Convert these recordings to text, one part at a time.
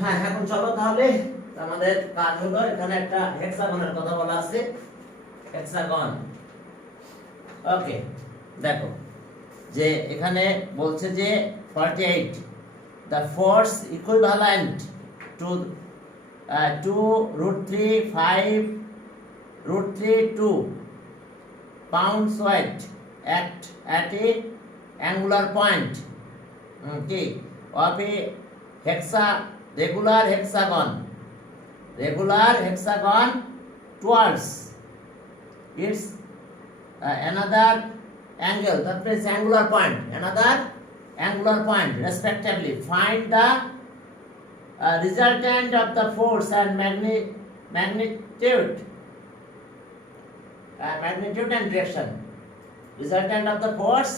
হ্যাঁ, এখন চলো তাহলে আমাদের কাজ হলো এখানে একটা হেক্সাগনের কথা বলা আছে। হেক্সাগন, ওকে। দেখো যে এখানে বলছে যে 48 the force equivalent to 2 √3 5 √3 2 pounds weight at a angular point, okay, of a regular hexagon towards its another angle, that is angular point respectively. Find the resultant of the force and magnitude and direction. Resultant of the force,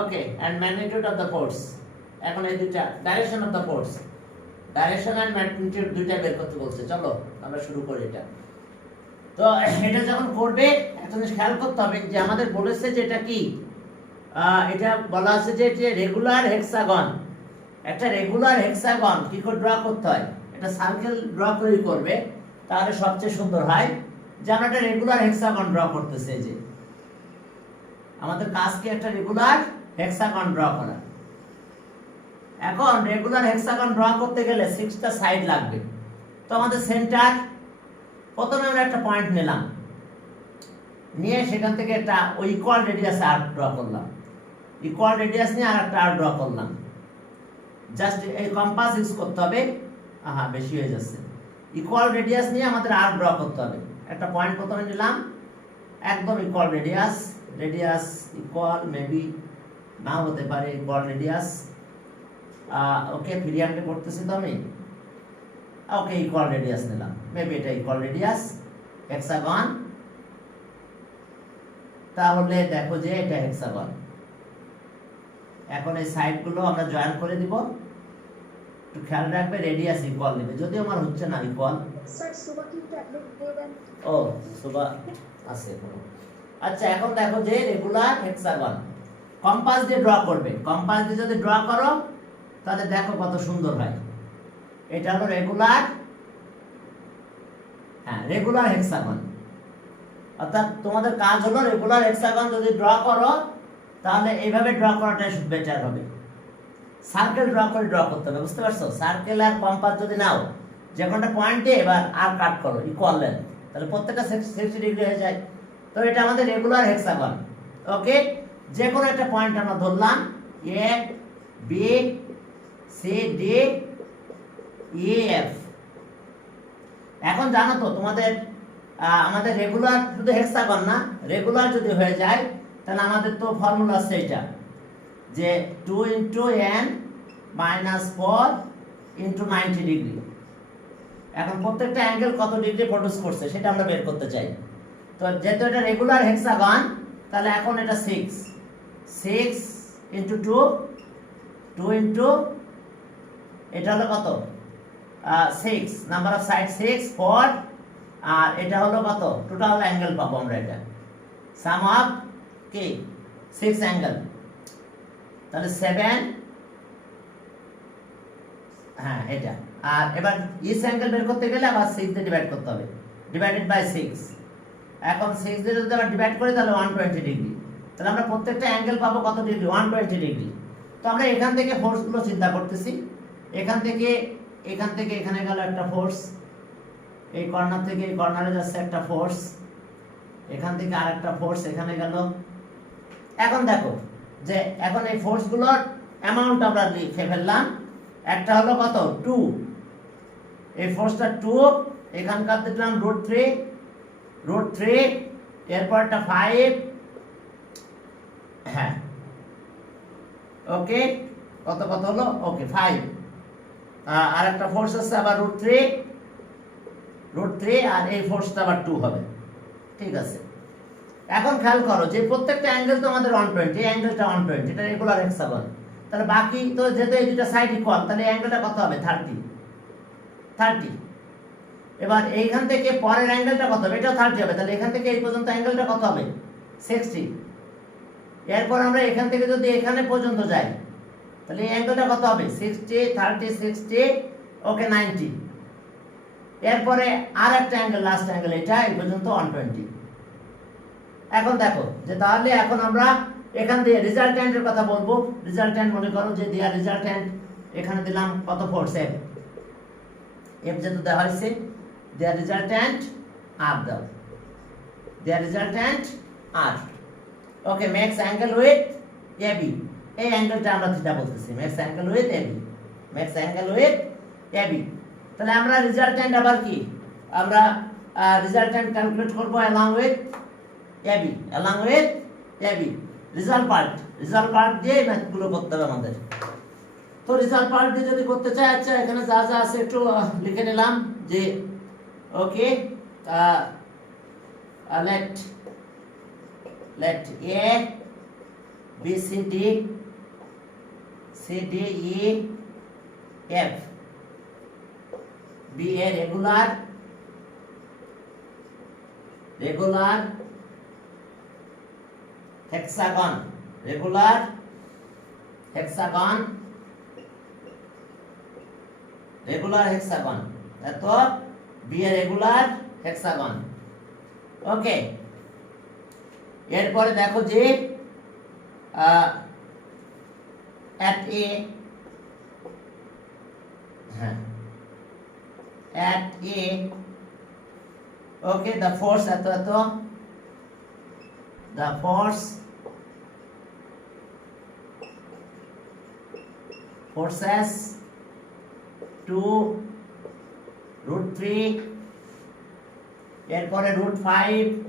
okay, and magnitude of the force. এখন এই দুইটা direction of the force, direction and magnitude দুইটা বের করতে বলছে। চলো আমরা শুরু করি এটা। তো এটা যখন করবে একটা জিনিস খেয়াল করতে হবে যে আমাদের বলেছে যে এটা কি, এটা বলা আছে যে রেগুলার হেক্সাগন। একটা রেগুলার হেক্সাগন কি করে ড্র করতে হয়, এটা সার্কেল ড্র করেই করবে, তাহলে সবচেয়ে সুন্দর হয়। যে আমরা একটা রেগুলার হেক্সাগন ড্র করতেছি, যে আমাদের কাজ কি একটা রেগুলার হেক্সাগন ড্র করা। এখন রেগুলার হেক্সাগন ড্র করতে গেলে 6টা সাইড লাগবে। তো আমাদের সেন্টার, প্রথমে আমরা একটা পয়েন্ট নিলাম, নিয়ে সেখান থেকে একটা ইকুয়াল রেডিয়াস আর্ক ড্র করলাম। ইকুয়াল রেডিয়াস নিয়ে আর একটা আর্ক ড্র করলাম। জাস্ট এই কম্পাস ইউজ করতে হবে। বেশি হয়ে যাচ্ছে। ইকুয়াল রেডিয়াস নিয়ে আমাদের আর্ক ড্র করতে হবে। একটা পয়েন্ট প্রথমে নিলাম, একদম ইকুয়াল রেডিয়াস ইকুয়াল, মেবি নাও হতে পারে ইকুয়াল রেডিয়াস। ওকে, ফ্রি হ্যান্ডে করতেছি তো আমি। ওকে, ইকুয়াল রেডিয়াস নিলাম, মেবি এটা ইকুয়াল রেডিয়াস হেক্সাগন। তাহলে দেখো যে এটা হেক্সাগন। এখন এই সাইডগুলো আমরা জয়েন করে দিব। একটু খেয়াল রাখবে রেডিয়াস ইকুয়াল নেবে, যদিও আমার হচ্ছে না ইকুয়াল। স্যার সুবা কি ট্যাবলেট দিয়ে দেন? ও সুবা আছে এখনো। আচ্ছা, এখন দেখো যে রেগুলার হেক্সাগন কম্পাস দিয়ে ড্র করবে। কম্পাস দিয়ে যদি ড্র করো তাহলে দেখো কত সুন্দর হয়। এটা হলো রেগুলার হেক্সাগন। অর্থাৎ তোমাদের কাজ হলো রেগুলার হেক্সাগন যদি ড্র করো তাহলে এইভাবে ড্র করাটাই বেটার হবে। সার্কেল ড্র করতে হবে, বুঝতে পারছো? সার্কেল আর কম্পাস যদি নাও, যে কোনটা পয়েন্টে এবার আর কাট করো ইকুয়াল লেন্থ, তাহলে প্রত্যেকটা 60 ডিগ্রি হয়ে যায়। তো এটা আমাদের রেগুলার হেক্সাগন। ওকে, যে কোনো একটা পয়েন্ট আমরা ধরলাম, A B C D E F. এখন জানো তো তোমাদের আমাদের রেগুলার শুধু হেক্সাগন না, রেগুলার যদি হয়ে যায় তাহলে আমাদের তো ফর্মুলা আছে এটা, যে 2 × n - 4 × 90 ডিগ্রি। এখন প্রত্যেকটা অ্যাঙ্গেল কত ডিগ্রি প্রডিউস করছে সেটা আমরা বের করতে চাই। তো যেহেতু এটা রেগুলার হেক্সাগন, তাহলে এখন এটা 6 × 2 এটা হলো কত, 6 নাম্বার অফ সাইড 6 4, আর এটা হলো কত টোটাল অ্যাঙ্গেল পাবো আমরা, এটা সাম অফ কি 6 অ্যাঙ্গেল, তাহলে 7। হ্যাঁ, এটা। আর এবার ইস অ্যাঙ্গেল বের করতে গেলে আবার 6 দিয়ে ডিভাইড করতে হবে, ডিভাইডেড বাই 6। এখন 6 দিয়ে যদি আবার ডিভাইড করি তাহলে 120 ডিগ্রি। তাহলে আমরা প্রত্যেকটা অ্যাঙ্গেল পাবো কত ডিগ্রি, 120 ডিগ্রি। তো আমরা এখান থেকে ফোর্সগুলো চিন্তা করতেছি। এখান থেকে এখানে গেল একটা ফোর্স, এই কর্নার থেকে এই কর্নারে যাচ্ছে একটা ফোর্স, এখান থেকে আরেকটা ফোর্স এখানে গেল। এখন দেখো যে এখন এই ফোর্সগুলোর অ্যামাউন্ট আমরা লিখে ফেললাম। একটা হলো কত 2, এই ফোর্সটা 2, এখানকার দেখলাম √3, এরপর একটা 5। হ্যাঁ, ওকে, কত হলো, ওকে 5। আর একটা ফোর্স আছে আবার √3, আর এই ফোর্সটা আবার 2 হবে। ঠিক আছে, এখন খেয়াল করো যে প্রত্যেকটা অ্যাঙ্গেল তো আমাদের 120, এই অ্যাঙ্গেলটা 120, এটা রেগুলার হেক্সাগন। তাহলে বাকি তো যেহেতু এই দুটো সাইড ইকুয়াল, তাহলে এই অ্যাঙ্গেলটা কত হবে, 30। এবার এইখান থেকে পরের অ্যাঙ্গেলটা কত হবে, এটাও 30 হবে। তাহলে এখান থেকে এই পর্যন্ত অ্যাঙ্গেলটা কত হবে, 60। এরপর আমরা এখান থেকে যদি এখানে পর্যন্ত যাই তাহলে এই অ্যাঙ্গেলটা কত হবে 60 30 60 ওকে 90 এরপরে আর একটা অ্যাঙ্গেল লাস্ট অ্যাঙ্গেল এটা এই পর্যন্ত 120 এখন দেখো যে তাহলে এখন আমরা এখান দিয়ে রেজাল্ট্যান্টের কথা বলবো রেজাল্ট্যান্ট মনে করো যে দেয়া রেজাল্ট্যান্ট এখানে দিলাম কত ফোর্স এফ যেহেতু দেওয়া হয়েছে দেয়া রেজাল্ট্যান্ট আর দাও দেয়া রেজাল্ট্যান্ট আর okay makes angle with AB এই অ্যাঙ্গেলটা আমরা থিটা বলতেছি makes angle with AB makes angle with AB তাহলে আমরা রেজাল্ট্যান্ট আবার কি আমরা রেজাল্ট্যান্ট ক্যালকুলেট করব along with AB result part দিয়ে ম্যাথগুলো করতে হবে আমাদের তো রেজাল্ট পার্ট দিয়ে যদি করতে চাই আচ্ছা এখানে যা যা আছে একটু লিখে নিলাম যে ওকে let A B C D E F be a regular hexagon এতো be a regular hexagon ওকে এরপরে দেখো যে at A okay the force এতো the forces to √3 এরপরে √5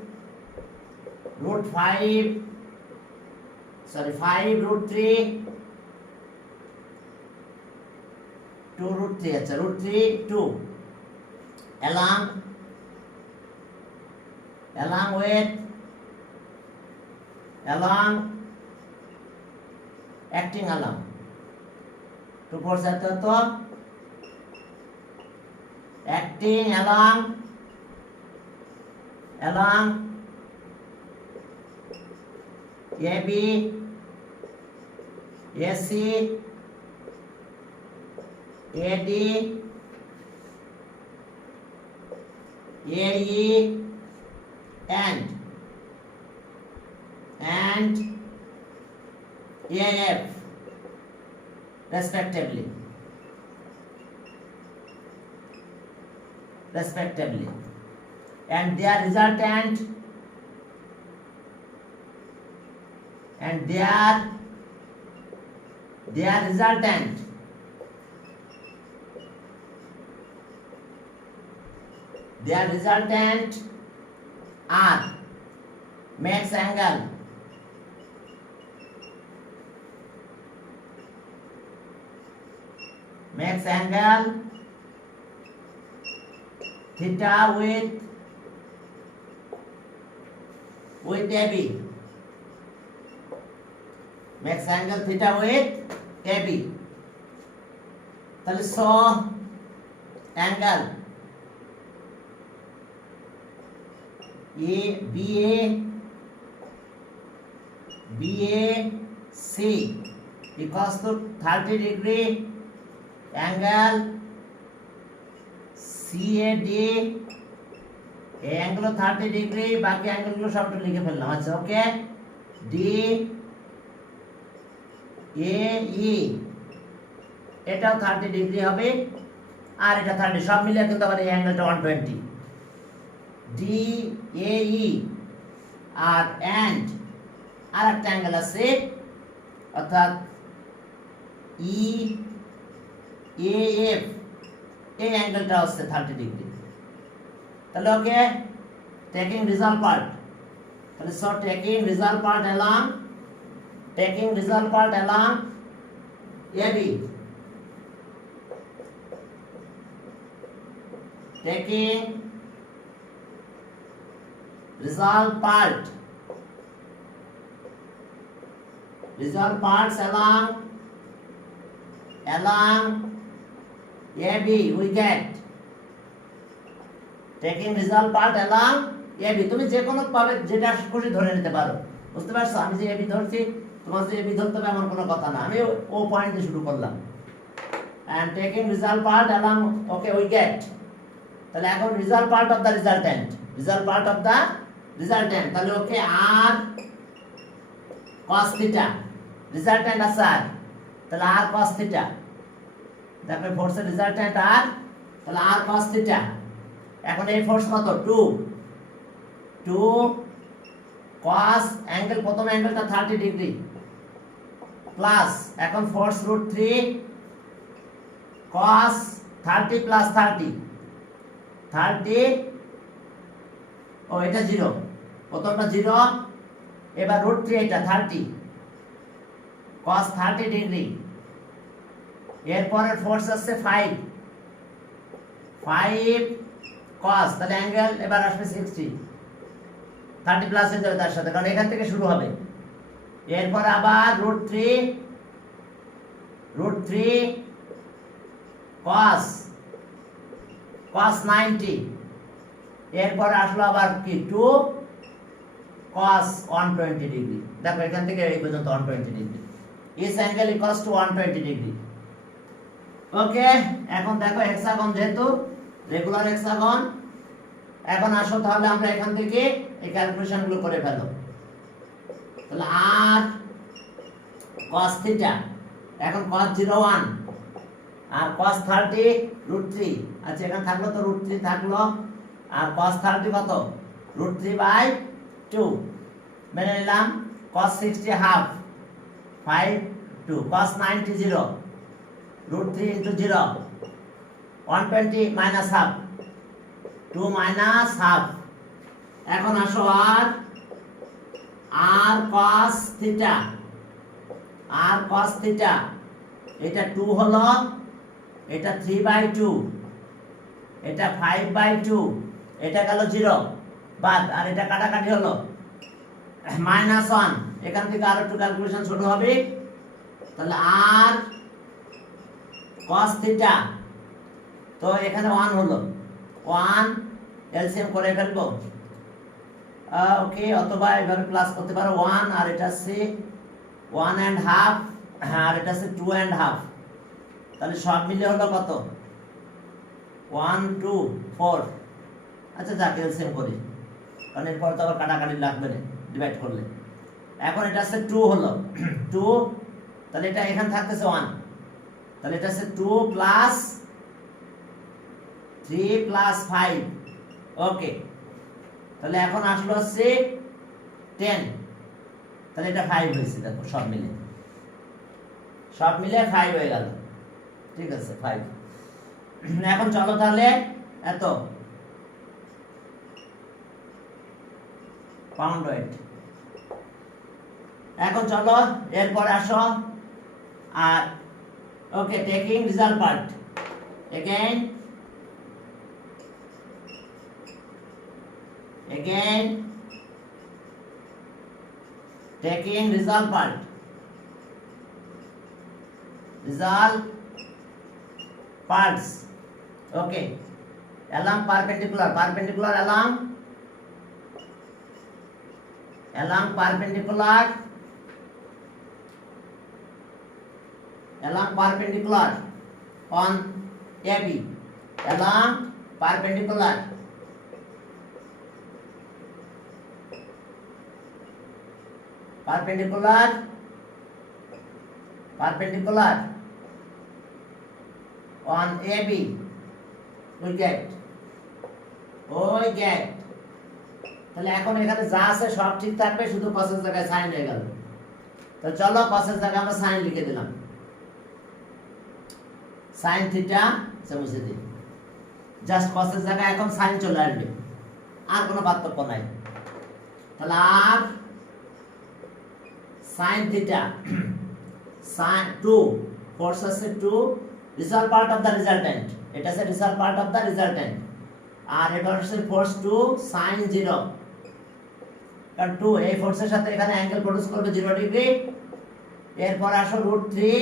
5√3 2√3 আচ্ছা √3 2 along acting along to force তো acting along AB AC AD AE and AF respectively and their resultant are max angle theta with AB max angle theta with AB তাহলে so angle BAC equals to 30 degree angle CAD এই angle 30 degree বাকি অ্যাঙ্গেলগুলো সবটা লিখে ফেললাম আচ্ছা ওকে DAE এটাও 30 degree হবে আর এটা 30 সব মিলিয়ে কিন্তু আবার এই অ্যাঙ্গেলটা 120 DAE আর একটা অ্যাঙ্গেল আছে অর্থাৎ EAF এই অ্যাঙ্গেলটা হচ্ছে 30 ডিগ্রি তাহলে ওকে টেকিং রেজাল্ট পার্ট তাহলে so taking result part along AB taking result parts along AB we get taking result part along AB তুমি যে কোনো পাবে যেটা খুশি ধরে নিতে পারো বুঝতে পারছো আমি যে AB ধরছি তোমার যে বি ধরতে হবে এমন কোনো কথা না, আমি ও পয়েন্টে শুরু করলাম। and taking result part along, okay we get, তাহলে এখন result part of the resultant, result part of the resultant, তাহলে ওকে r cos theta resultant আছে আর, তাহলে r cos theta, তারপরে ফোর্সের রেজাল্ট্যান্ট r, তাহলে r cos theta। এখন এই ফোর্স কত 2 cos অ্যাঙ্গেল, প্রথম অ্যাঙ্গেলটা 30 ডিগ্রি প্লাস, এখন ফোর্স √3 cos 30 প্লাস 30 ও এটা 0, প্রথমটা 0, এবার √3 এটা 30 cos 30 ডিগ্রি, এরপরের ফোর্স আছে 5 cos, তাহলে অ্যাঙ্গেল এবার আসবে 60, 30 প্লাস হয়ে যাবে তার সাথে, কারণ এখান থেকে শুরু হবে। এরপর আবার √3 cos 90, এরপর আসলো আবার কি 2 cos 120 ডিগ্রি। দেখো এখান থেকে এই পর্যন্ত 120 ডিগ্রি, ইস angle equals to 120 degree. Okay, এখন দেখো হেক্সাগন যেহেতু রেগুলার হেক্সাগন, এখন আসো তাহলে আমরা এখান থেকে এই ক্যালকুলেশন গুলো করে ফেলো। তাহলে r cos theta, এখন cos 01 আর cos 30 √3, আচ্ছা এখানে থাকলো তো √3 থাকলো, আর cos 30 কত √3/2 মেনে নিলাম, cos 60 half 5 2 cos 90 0 √3 into 0 120 minus half 2 minus half। এখন আসো r cos theta, এটা 2 হলো, এটা 3/2, এটা 5/2, এটা গেল 0 বাদ, আর এটা কাটাকাটি হলো -1, এখান থেকে আর একটু ক্যালকুলেশন ছোট হবে। তাহলে r cos theta, তো এখানে 1 হলো, 1 এলসিএম করে ফেলবো, ওকে, অথবা এভাবে প্লাস করতে পারো 1, আর এটা আছে 1.5, আর এটা আছে 2.5, তাহলে সব মিলে হলো কত 1 2 4। আচ্ছা যাক এলসিএম করি, কারণ এরপর তো আবার কাটাকাটি লাগবে না ডিভাইড করলে। এখন এটা আছে 2 হলো 2, তাহলে এটা এখানে থাকতেছে 1, তাহলে এটা আছে 2 প্লাস 3 প্লাস 5, ওকে, তাহলে এখন আসলো হচ্ছে 10, তাহলে এটা 5 হয়েছে, দেখো সব মিলে 5 হয়ে গেল, ঠিক আছে 5। এখন চলো তাহলে এত পাউন্ড ওয়েট, এখন চলো এরপরে আসো, আর okay taking result part again taking result part, result parts, okay, along perpendicular along perpendicular on AB, along perpendicular on AB, we get, তাহলে এখন এখানে যা আছে সব ঠিক থাকবে, শুধু কসের জায়গায় সাইন হয়ে গেল। তো চলো কসের জায়গায় আমরা সাইন লিখে দিলাম, সাইন থিটা মুছে দিই, জাস্ট কসের জায়গায় এখন সাইন চলে আসবে, আর কোনো পার্থক্য নাই। তাহলে আর sin theta sin 2 force আছে 2 result part of the resultant, এটা আছে result part of the resultant, আর এটা হচ্ছে force 2 sin 0, কারণ 2 এই ফোর্সের সাথে এখানে অ্যাঙ্গেল প্রডিউস করবে 0 ডিগ্রি। এরপর আসো √3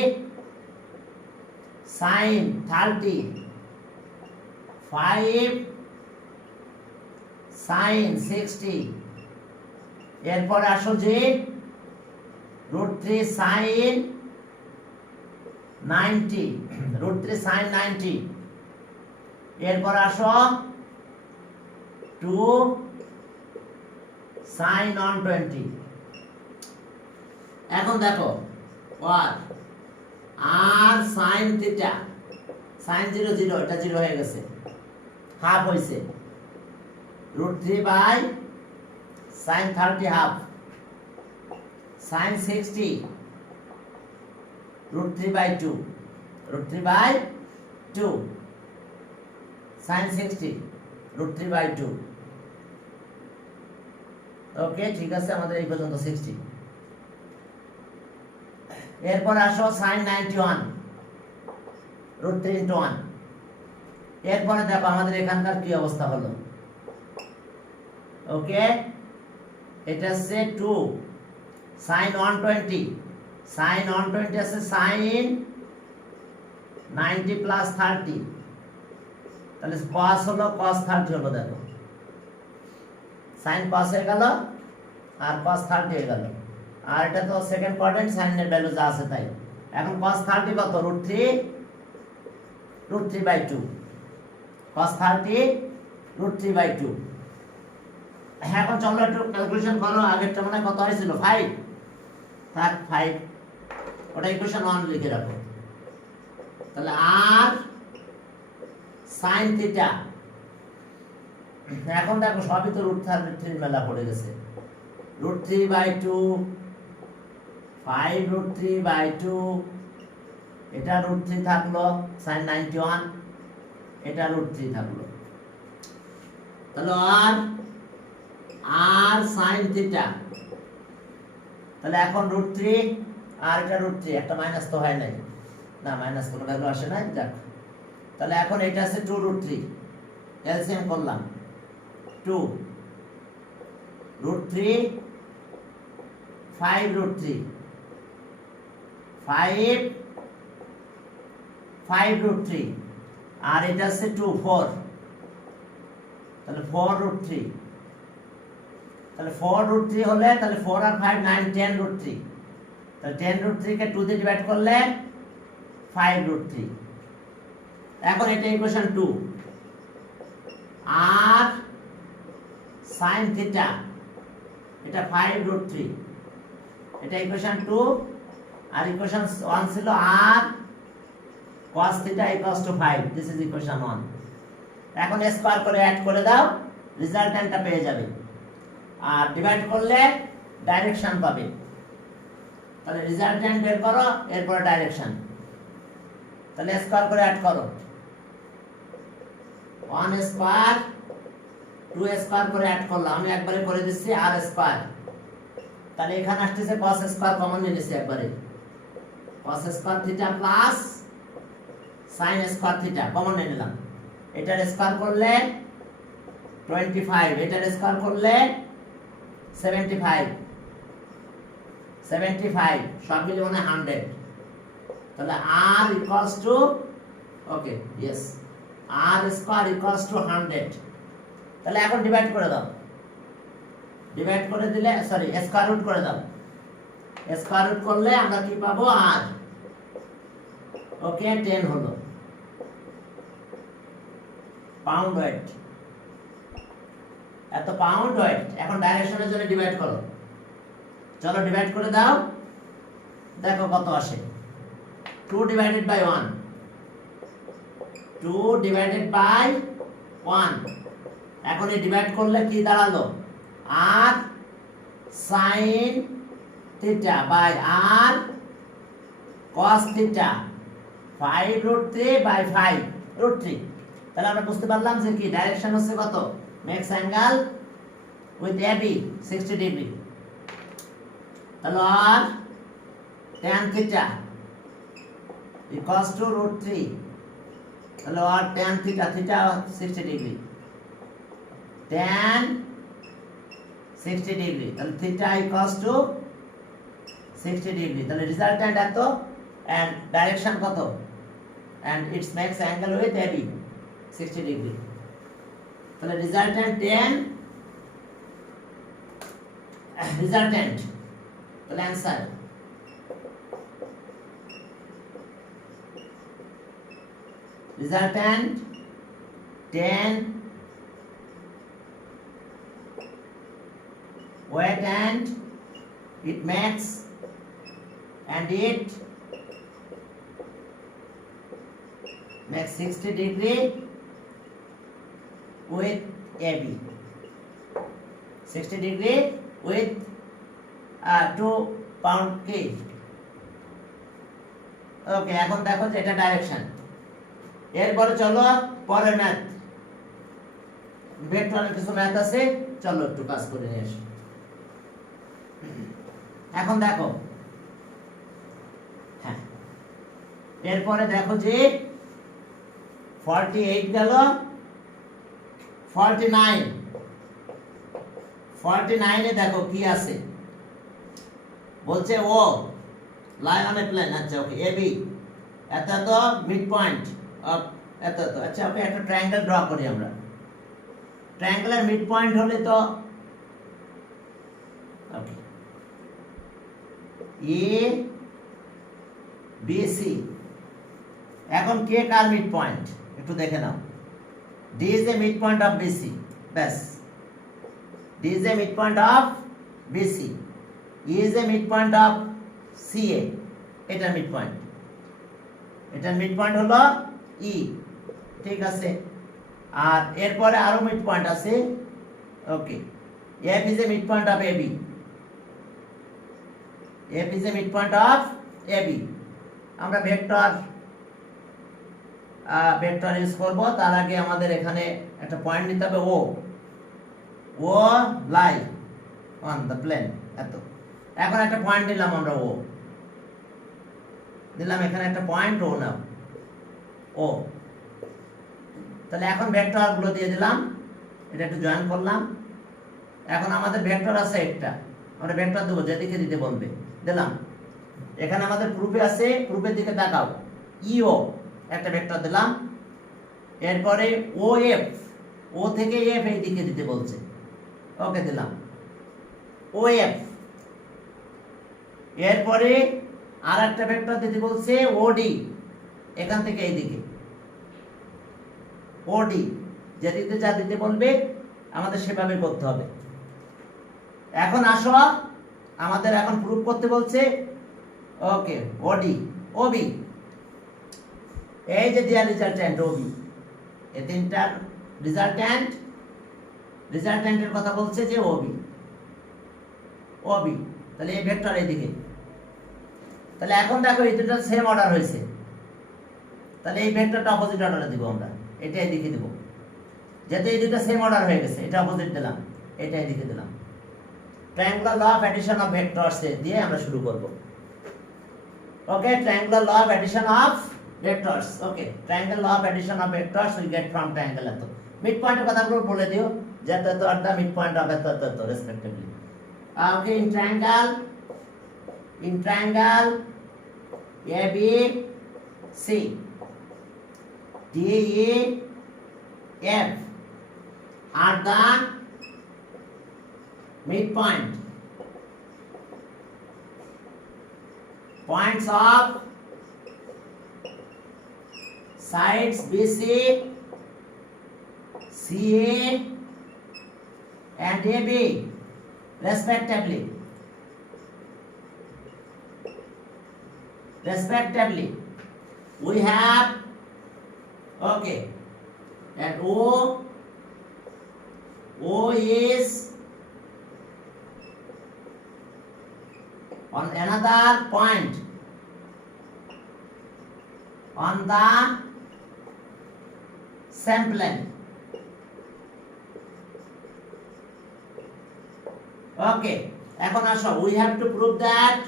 sin 30 5 sin 60, এরপর আসো যে √3 sin 90, √3 sin 90, এরপর আসো 2 sin 120। এখন দেখো আর sin থিটা sin 0 0, এটা 0 হয়ে গেছে, হাফ হইছে, √3 by sin 30 half, sin 60 √3 by 2, √3 by 2, sin 60 √3 by 2। ওকে, ঠিক আছে, আমাদের এই পর্যন্ত 60। এরপর আসো sin 91 √3 into 1। এরপরে দেখো আমাদের এখানকার কি অবস্থা হলো। ওকে, এটা হচ্ছে 2 sin 120, sin 120 আছে sin 90 plus 30, তাহলে cos হলো cos 30 হলো, দেখো sin cos হয়ে গেল আর cos 30 হয়ে গেল, আর এটা তো সেকেন্ড কোয়াড্রেন্ট, sin এর ভ্যালু যা আছে তাই। এখন cos 30 কত, √3 by 2, cos 30 √3 by 2। হ্যাঁ, এখন চলো একটু ক্যালকুলেশন করো, আগেরটা মনে হয় কত হয়েছিল, 5, থাক 5, ওটা ইকুয়েশন 1 লিখে রাখো। তাহলে আর sin থিটা, এখন দেখো সবই তো √3 মেলা পড়ে গেছে, √3 by 2, 5 √3 by 2, এটা √3 থাকলো, sin 91, এটা √3 থাকলো। তাহলে আর sin থিটা, তাহলে এখন √3 আর এটা √3, একটা মাইনাস তো হয় নাই, না মাইনাস কোনো ভ্যালু আসে নাই, দেখ। তাহলে এখন এটা আছে 2 √3, এলসিএম করলাম 2 √3 5 √3, 5 √3, আর এটা আছে 2 4, তাহলে 4 √3, তাহলে 4 √3 হলে তাহলে 4 আর 5 9 10 √3, তাহলে 10 √3 কে 2 দিয়ে ডিভাইড করলে 5 √3। এখন এটা ইকুয়েশন 2, আর sin থিটা, এটা 5 √3, এটা ইকুয়েশন 2, আর ইকুয়েশন 1 ছিল আর cos theta equals two 5, this is equation 1। এখন স্কয়ার করে অ্যাড করে দাও, রেজাল্ট্যান্টটা পেয়ে যাবে, আর ডিভাইড করলে ডাইরেকশন পাবে। তাহলে রেজাল্ট্যান্ট বের করো, এরপর ডাইরেকশন, তাহলে স্কয়ার করে অ্যাড করো, 1 স্কয়ার 2 স্কয়ার করে অ্যাড করলাম, আমি একবারে করে দিচ্ছি আর স্কয়ার, তাহলে এখানে আসতেছে cos স্কয়ার কমন নিয়ে নিচ্ছি একবারে, cos square theta plus sin square theta common নিয়ে নিলাম, এটার স্কয়ার করলে 25, এটার স্কয়ার করলে 75, সব মিলে মানে 100, তাহলে r equals to, okay yes, r square equals to 100। তাহলে এখন ডিভাইড করে দাও, ডিভাইড করে দিলে সরি স্কয়ার রুট করে দাও, স্কয়ার রুট করলে আমরা কি পাবো, r, ওকে 10 হলো পাউন্ড ওয়েট, এত পাউন্ড ওয়েট। এখন ডাইরেকশনের জন্য ডিভাইড করো, চলো ডিভাইড করে দাও, দেখো কত আসে, 2 ডিভাইডেড বাই 1, 2 ডিভাইডেড বাই 1। এখন এই ডিভাইড করলে কি দাঁড়ালো, আর sin থিটা বাই আর cos থিটা 5 √3 বাই 5 √3। তাহলে আমরা বুঝতে পারলাম যে কি ডাইরেকশন হচ্ছে কত, makes angle with AB 60 degree. তাহলে আর tan থিটা ইকুয়ালস টু √3, তাহলে আর tan theta, theta 60 degree, tan 60 degree, তাহলে থিটা ইকুয়ালস টু 60 ডিগ্রি, তাহলে রেজাল্ট্যান্ট এত and direction কত, and its max angle with AB 60 degree, তাহলে রেজাল্ট্যান্ট 10, রেজাল্ট্যান্ট, তাহলে answer resultant 10 wet and it makes and it makes 60 degree with AB 60 degree with 2 pound key. ওকে, এখন দেখো যে এটা direction. এরপরে চলো পরের ম্যাথ, ভেক্টরের কিছু ম্যাথ আছে, চলো একটু কাজ করে নিয়ে আসি। এখন দেখো, হ্যাঁ, এরপরে দেখো যে 48 গেল, 49 এ দেখো কি আছে, বলছে ও lie on a plane, আচ্ছা ওকে, এবি এত তো মিড পয়েন্ট অফ এত তো, আচ্ছা ওকে, একটা ট্রায়াঙ্গেল ড্র করি আমরা। ট্রায়াঙ্গেলের মিড পয়েন্ট হলে তো ওকে এ বি সি, এখন কে কার মিড পয়েন্ট একটু দেখে নাও। D is a mid point of BC, ব্যাস, D is a mid point of BC, E is a mid point of CA, এটার মিড পয়েন্ট, এটার মিড পয়েন্ট হলো ই, ঠিক আছে। আর এরপরে আরো মিড পয়েন্ট আছে, okay, F is a mid point of AB, F is a mid point of AB. আমরা vector use করব, তার আগে আমাদের এখানে একটা পয়েন্ট নিতে হবে, O lie on the plane, এত। এখন একটা পয়েন্ট দিলাম আমরা, ও দিলাম, এখানে একটা পয়েন্ট ও নাও, ও, তাহলে এখন ভেক্টর গুলো দিয়ে দিলাম, এটা একটু জয়েন করলাম। এখন আমাদের ভেক্টর আছে একটা, আমরা ভেক্টর দেবো যেদিকে দিতে বলবে, দিলাম। এখানে আমাদের প্রুফে আছে, প্রুফের দিকে তাকাও, ইও একটা ভেক্টর দিলাম। এরপরে ও এফ, ও থেকে এফ এই দিকে দিতে বলছে, ওকে দিলাম, ও এফ। এরপরে আর একটা ভেক্টর দিতে বলছে ওডি, এখান থেকে এই দিকে, ওডি যেদিকে যা দিতে বলবে আমাদের সেভাবে করতে হবে। এখন আসো, আমাদের এখন প্রুফ করতে বলছে, ওকে, ওডি, ওবি, এই যে দেয়া রেজাল্ট্যান্ট ওবি, এই তিনটার রেজাল্ট্যান্টের কথা বলছে যে ওবি, ওবি, তাহলে এই ভেক্টর এইদিকে। তাহলে এখন দেখো এই দুটো সেম অর্ডার হয়েছে, তাহলে এই ভেক্টরটা অপোজিট অর্ডারে দিব আমরা, এটা এদিকে দিব, যাতে এই দুটো সেম অর্ডার হয়ে গেছে, এটা অপোজিট দিলাম, এটা এদিকে দিলাম। Triangular law of addition of vectors দিয়ে আমরা শুরু করব। Okay, triangular law of addition of vectors, okay, triangle law of addition of vectors will get from triangle এত। মিড পয়েন্টের কথাগুলো বলে দিও, যে এত are the mid point of এত respectively. Okay, in triangle AB C DE F are the midpoint points of sides BC, CA and AB respectively. We have, okay, and O is on another point on the same plane. Okay, এখন আসো, we have to prove that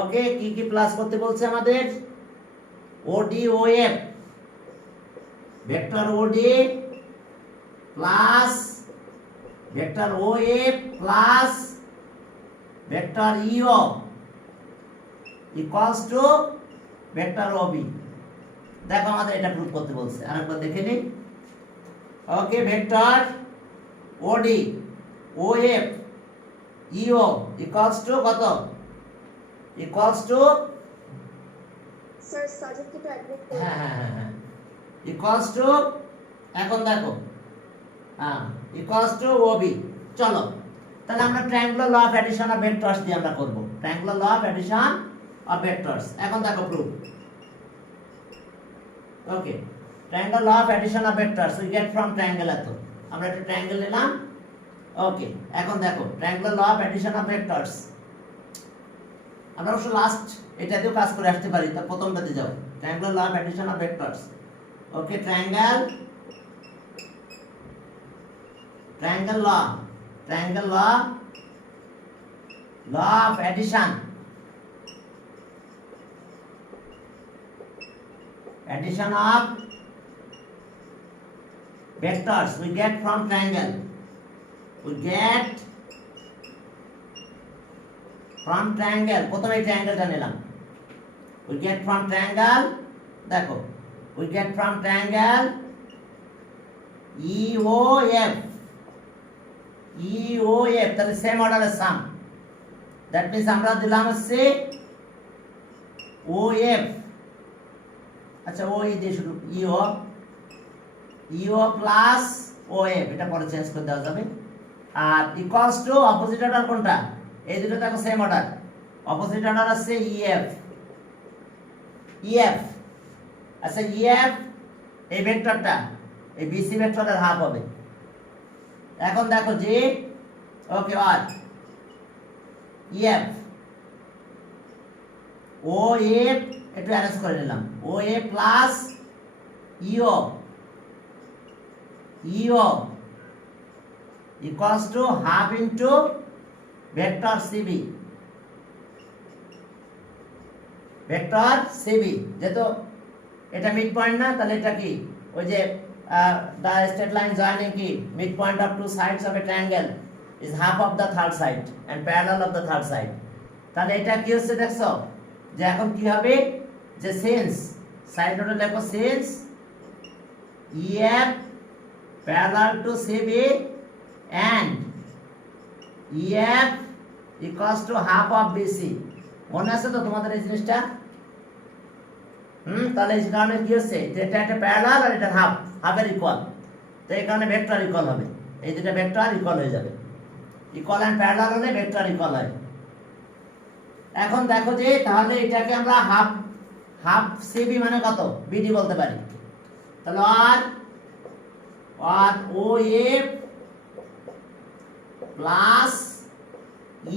ওকে, কি কি plus করতে বলছে আমাদের, OD OF, vector OD plus vector OF plus vector EO equals to vector OB. দেখো আমাদের এটা প্রুফ করতে বলছে, আরেকবার দেখে নিই। Okay, vector OD, OF EO equals to কত? Equals to Sir, subject to admit date. হ্যাঁ equals to এখন দেখো equals to OB চলো তাহলে আমরা triangular law of addition of vectors দিয়ে আমরা করব triangular law of addition of vectors এখন দেখো proof okay triangular law of addition of vectors we get from triangle এত আমরা একটা ট্রায়াঙ্গেল নিলাম ওকে এখন দেখো triangular law of addition of vectors আমরা অবশ্য লাস্ট এটাতেও কাজ করে আসতে পারি তা প্রথমটাতে যাও triangular law of addition of vectors okay triangle law of addition of vectors we get from triangle প্রথমে ট্রায়াঙ্গেলটা নিলাম we get from triangle দেখো we get from triangle EOF তাহলে সেম অর্ডারের সাম দ্যাট মিন্স আমরা দিলাম হচ্ছে OF আচ্ছা OE দিয়ে শুরু EO প্লাস OF এটা পরে চেঞ্জ করে দেওয়া যাবে আর ইকুয়ালস টু অপোজিট অর্ডার কোনটা এই দুটো দেখো সেম অর্ডার অপোজিট অর্ডার আছে EF আচ্ছা EF এই ভেক্টরটা এই BC ভেক্টরের হাফ হবে এখন দেখো যে ওকে আর EF OF একটু অ্যারেঞ্জ করে নিলাম OA plus EO equals to half into vector CB যেহেতু এটা মিড পয়েন্ট না তাহলে এটা কি ওই যে the straight line joining কি midpoint of two sides of a triangle is half of the third side and parallel of the third side তাহলে এটা কি হচ্ছে দেখছো যে এখন কি হবে যে since সাইড নোটে লেখো since EF parallel to CB and EF equals to half of BC মনে আছে তো তোমাদের এই জিনিসটা তাহলে এই কারণে কি হচ্ছে যে এটা একটা প্যারালাল আর এটা হাফের ইকুয়াল তো এই কারণে ভেক্টর ইকুয়াল হবে এই দুটো ভেক্টর ইকুয়াল হয়ে যাবে ইকুয়াল এন্ড প্যারালাল হলে ভেক্টর ইকুয়াল হয় এখন দেখো যে তাহলে এটাকে আমরা হাফ সিবি মানে কত বিডি বলতে পারি তাহলে আর OF plus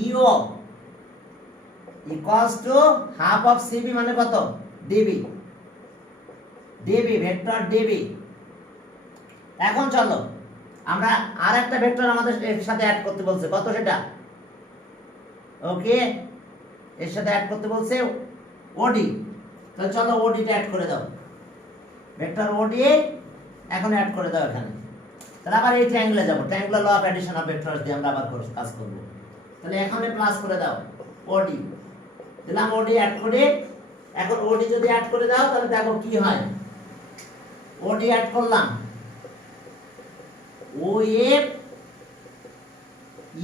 EO equals to half of CB মানে কত DB ভেক্টর DB এখন চলো আমরা আর একটা ভেক্টর আমাদের এর সাথে অ্যাড করতে বলছে কত সেটা ওকে এর সাথে অ্যাড করতে বলছে OD তাহলে চলো OD টা অ্যাড করে দাও ভেক্টর OD এখন অ্যাড করে দাও এখানে তাহলে আবার এই ট্রায়াঙ্গেলে যাব triangular law of addition of vectors দিয়ে আমরা আবার কাজ করব তাহলে এখানে প্লাস করে দাও OD দিলাম OD অ্যাড করে এখন OD যদি অ্যাড করে দাও তাহলে দেখো কি হয় OD অ্যাড করলাম OF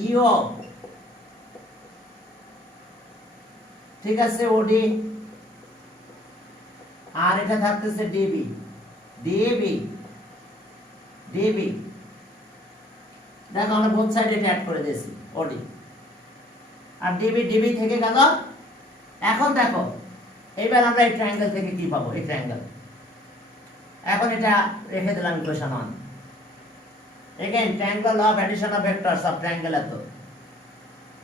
EO ঠিক আছে OD আর এটা থাকতেছে DB দেখো আমরা বোথ সাইডে এটা অ্যাড করে দিয়েছি OD আর DB থেকে গেল এখন দেখো এইবার আমরা এই ট্রায়াঙ্গেল থেকে কি পাবো এই ট্রায়াঙ্গেল এখন এটা রেখে দিলাম equation 1 again triangular law of addition of vectors of triangle এত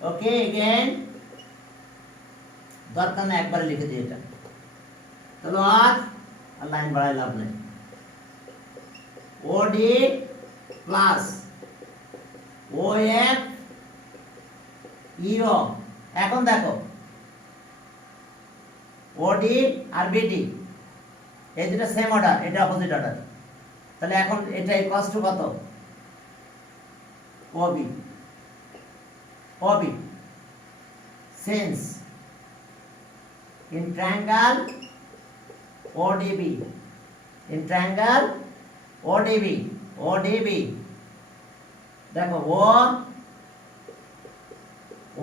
okay again দরকার না একবারে লিখে দিই এটা তাহলে আর লাইন বাড়াই লাভ নেই OD প্লাস OF EO এখন দেখো OD আর BD এই দুটো সেম অর্ডার এটা অপোজিট অর্ডার তাহলে এখন এটা ইকুয়ালস টু কত OB since in triangle ODB দেখো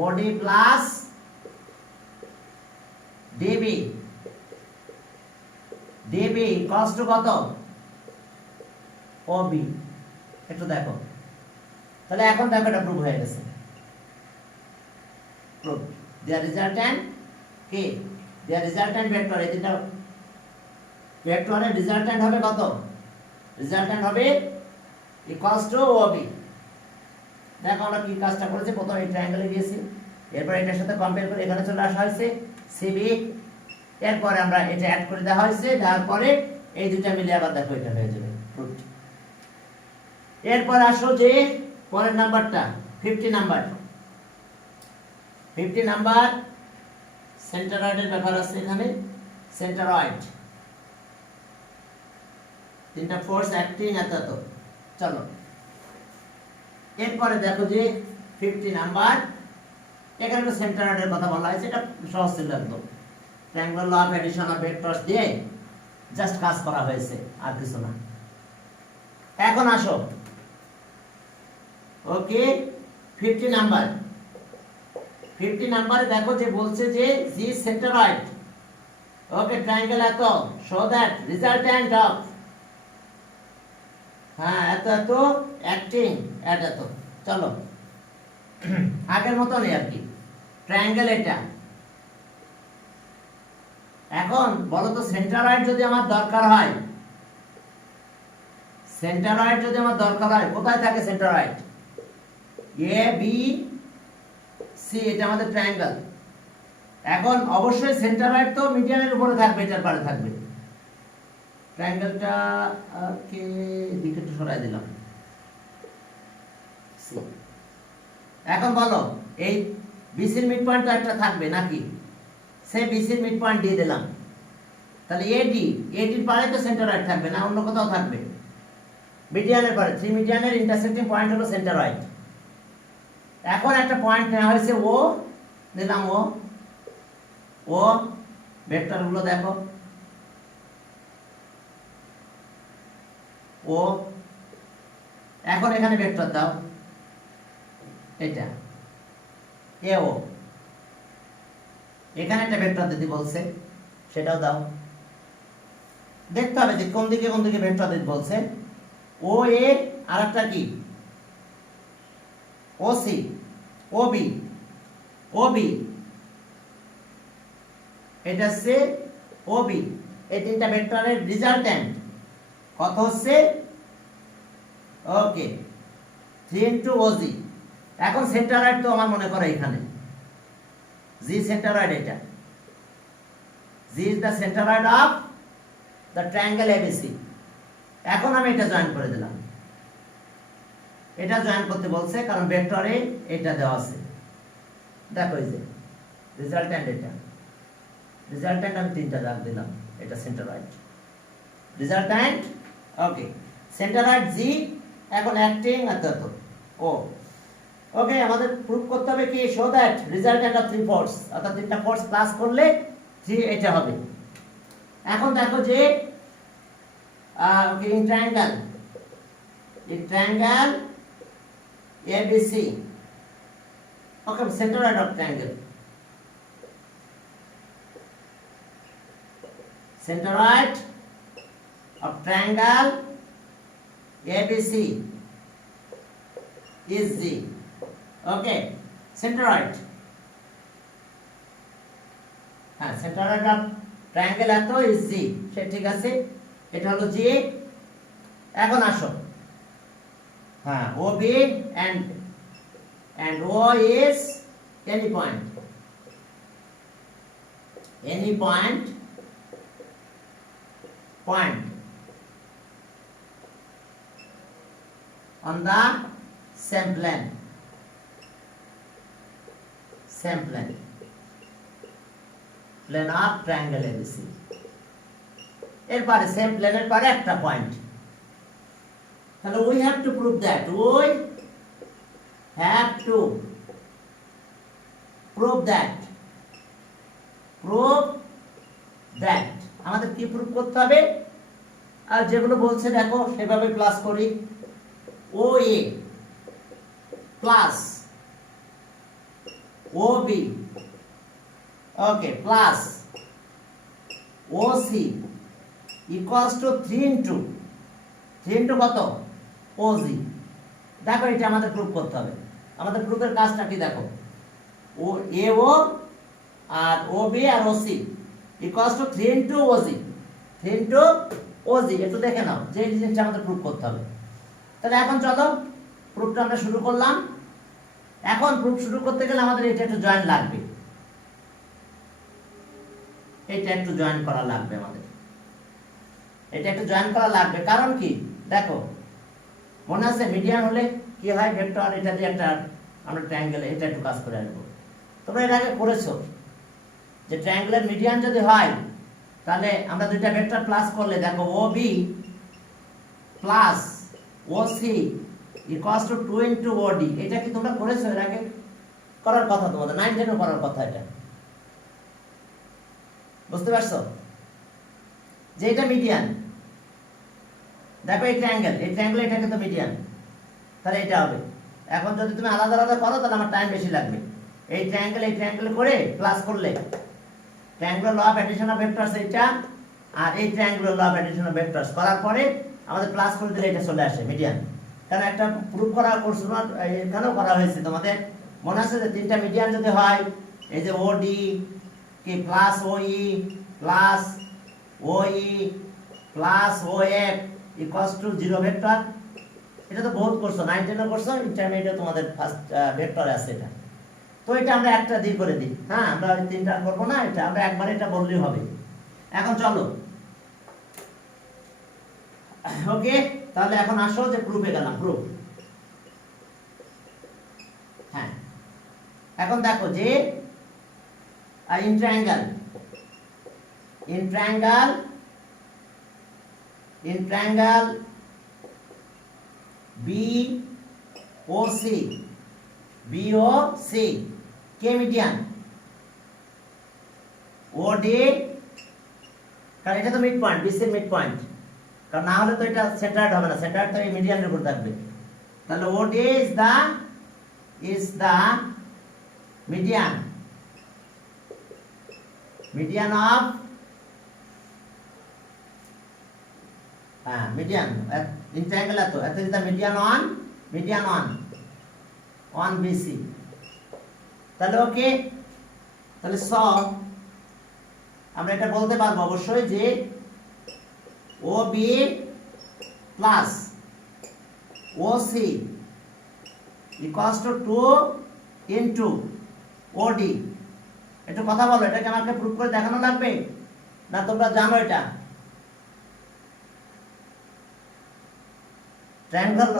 OD plus DB, DB equals to কত? ওবি। একটু দেখো, তাহলে এখন দেখো এটা প্রুভ হয়ে গেছে। প্রুভ দেয়ার রেজাল্ট্যান্ট কি? দেয়ার রেজাল্ট্যান্ট ভেক্টর, এই দুটো ভেক্টরের রেজাল্ট্যান্ট হবে কত? রেজাল্ট্যান্ট হবে ইকুয়ালস টু ওবি। দেখো আমরা কি কাজটা করেছি, প্রথমে এই ট্রায়াঙ্গেলে গিয়েছি, এরপর এটার সাথে কম্পেয়ার করে এখানে চলে আসা হয়েছে সিবি, এরপরে আমরা এটা অ্যাড করে দেওয়া হয়েছে, দেওয়ার পরে এই দুটো মিলে আবার দেখো এটা হয়ে যাবে প্রুফ। এরপর আসো যে পরের নাম্বারটা 50 নাম্বার। 50 নাম্বার সেন্টারয়েডের ব্যাপার আছে এখানে। সেন্টারয়েড, তিনটা ফোর্স অ্যাক্টিং এত। চলো এরপরে দেখো যে 50 নাম্বার, এখানে তো সেন্টারয়েডের কথা বলা হয়েছে, এটা সহজ ছিল একদম। Triangular law of addition of vectors দিয়ে জাস্ট কাজ করা হয়েছে, আর কিছু না। এখন আসো ওকে 50 নাম্বার। 50 নাম্বারে দেখো যে বলছে যে জি সেন্টারয়েড ওকে ট্রায়াঙ্গেল এত, শো দ্যাট রেজাল্ট্যান্ট অফ, হ্যাঁ এত এত অ্যাক্টিং এট এত। চলো আগের মতনই আর কি, ট্রায়াঙ্গেল এটা। এখন বলো তো সেন্টারয়েড যদি আমার দরকার হয়, সেন্টারয়েড যদি আমার দরকার হয়, কোথায় থাকে সেন্টারয়েড? এ বি সি, এটা আমাদের ট্রায়াঙ্গেল। এখন অবশ্যই সেন্টারয়েড তো মিডিয়ানের উপরে থাকবে, এটার পারে থাকবে। ট্রায়াঙ্গেলটা কে দিকে একটু সরাই দিলাম। এখন বলো এই বিসির মিড পয়েন্ট তো একটা থাকবে নাকি? সে বিসির মিড পয়েন্ট দিয়ে দিলাম, তাহলে এডি, এডির পারে তো সেন্টারয়েড থাকবে না, অন্য কোথাও থাকবে? মিডিয়ানের পারে, থ্রি মিডিয়ানের ইন্টারসেক্টিং পয়েন্ট হলো সেন্টারয়েড। এখন একটা পয়েন্ট নেওয়া হয়েছে ও, নিলাম ও, ও ভেক্টরগুলো দেখো, ও। এখন এখানে ভেক্টর দাও, এটা এ ও। এখানে একটা ভেক্টর দিতে বলছে, সেটাও দাও। দেখতে হবে যে কোন দিকে কোন দিকে ভেক্টর দিতে বলছে। ও এ, আর একটা কি ও সি, ও বি, ও বি, এটা হচ্ছে ও বি। এই তিনটা ভেক্টরের রেজাল্ট্যান্ট কত হচ্ছে? ওকে 3 ইনটু ওজি। এখন সেন্টারয়েড তো আমার মনে করো এখানে জি সেন্টারয়েড, এটা G is the centroid of the triangle ABC. এখন আমি এটা জয়েন করে দিলাম, এটা জয়েন করতে বলছে কারণ ভেক্টরে এটা দেওয়া আছে। দেখো এই যে রেজাল্ট্যান্ট, এটা রেজাল্ট্যান্ট আমি তিনটা দাগ দিলাম, এটা সেন্টারয়েড রেজাল্ট্যান্ট। ওকে সেন্টারয়েড জি, এখন অ্যাক্টিং এত ও। ওকে আমাদের প্রুফ করতে হবে কি? Show that resultant of three force, অর্থাৎ তিনটা ফোর্স প্লাস করলে জি এটা হবে। এখন দেখো যে okay in triangle, in triangle ABC, okay centroid of triangle, centroid of triangle ABC is Z. Okay, centroid. হ্যাঁ centroid of triangle এত is Z, সে ঠিক আছে, এটা হলো G। এখন আসো হ্যাঁ OB and O is any point, any point on the same plane, plane of triangle ABC। এরপরে সেম প্লেনের পরে একটা পয়েন্ট, তাহলে we have to prove that, prove that আমাদের কি প্রুফ করতে হবে? আর যেগুলো বলছে দেখো সেভাবে প্লাস করি। ও A plus OB, okay, plus OC equals to 3 into কত OG। দেখো এটা আমাদের প্রুফ করতে হবে। আমাদের প্রুফের কাজটা কি দেখো, ও AO R OB R OC equals to 3 into OG, 3 into OG। একটু দেখে নাও যে এই জিনিসটা আমাদের প্রুফ করতে হবে। তাহলে এখন চলো প্রুফটা আমরা শুরু করলাম। এখন প্রুফ শুরু করতে গেলে আমাদের এটা একটু জয়েন লাগবে, এটা একটু জয়েন করা লাগবে আমাদের, এটা একটু জয়েন করা লাগবে। কারণ কি দেখো, মনে আছে মিডিয়ান হলে কি হয়, ভেক্টর এটা দিয়ে একটা আমরা ট্রায়াঙ্গেলে এটা একটু কাজ করে আসবো। তোমরা এর আগে করেছো যে ট্রায়াঙ্গেলের মিডিয়ান যদি হয় তাহলে আমরা দুইটা ভেক্টর প্লাস করলে দেখো OB plus OC equals to 2 into OD। এটা কি তোমরা করেছো এর আগে? করার কথা তোমাদের 9 10 করার কথা। এটা বুঝতে পারছো যে এটা মিডিয়ান। দেখো এই ট্রায়াঙ্গেল, এই ট্রায়াঙ্গেল এটা কিন্তু মিডিয়ান, তাহলে এটা হবে। এখন যদি তুমি আলাদা আলাদা করো তাহলে আমার টাইম বেশি লাগবে। এই ট্রায়াঙ্গেল করে প্লাস করলে triangular law of addition of vectors এটা, আর এই triangular law of addition of vectors করার পরে আমাদের প্লাস করে দিলে এটা চলে আসে মিডিয়ান। কারণ একটা প্রুফ করা কোর্স এখানেও করা হয়েছে তোমাদের মনে আছে যে তিনটা মিডিয়ান যদি হয়, এই যে OD কি plus OE plus OE plus OF equals to 0 vector. এটা তো বহুত করছো, 9 10 করছো, ইন্টারমিডিয়েট তোমাদের ফার্স্ট ভেক্টরে আছে এটা। তো এটা আমরা একটা দিয়ে করে দিই, হ্যাঁ আমরা তিনটা করবো না, এটা আমরা একবার এটা বললেই হবে। এখন চলো ওকে, তাহলে এখন আসো যে প্রুফে গেলাম। প্রুফ, হ্যাঁ এখন দেখো যে in triangle BOC K median, OD কারণ এটা তো mid point, BC mid point, কারণ না হলে তো এটা সেন্টারড হবে না, সেন্টার তো এই মিডিয়ানের উপর থাকবে। তাহলে OD is the median of median in triangle এত is the median on BC। তাহলে ওকে, তাহলে আমরা এটা বলতে পারবো অবশ্যই যে OB plus OC equals to 2 into OD। একটু কথা বলো, এটাকে আমাকে প্রুফ করে দেখানো লাগবে না তোমরা জানো এটা? ট্রায়াঙ্গুলার,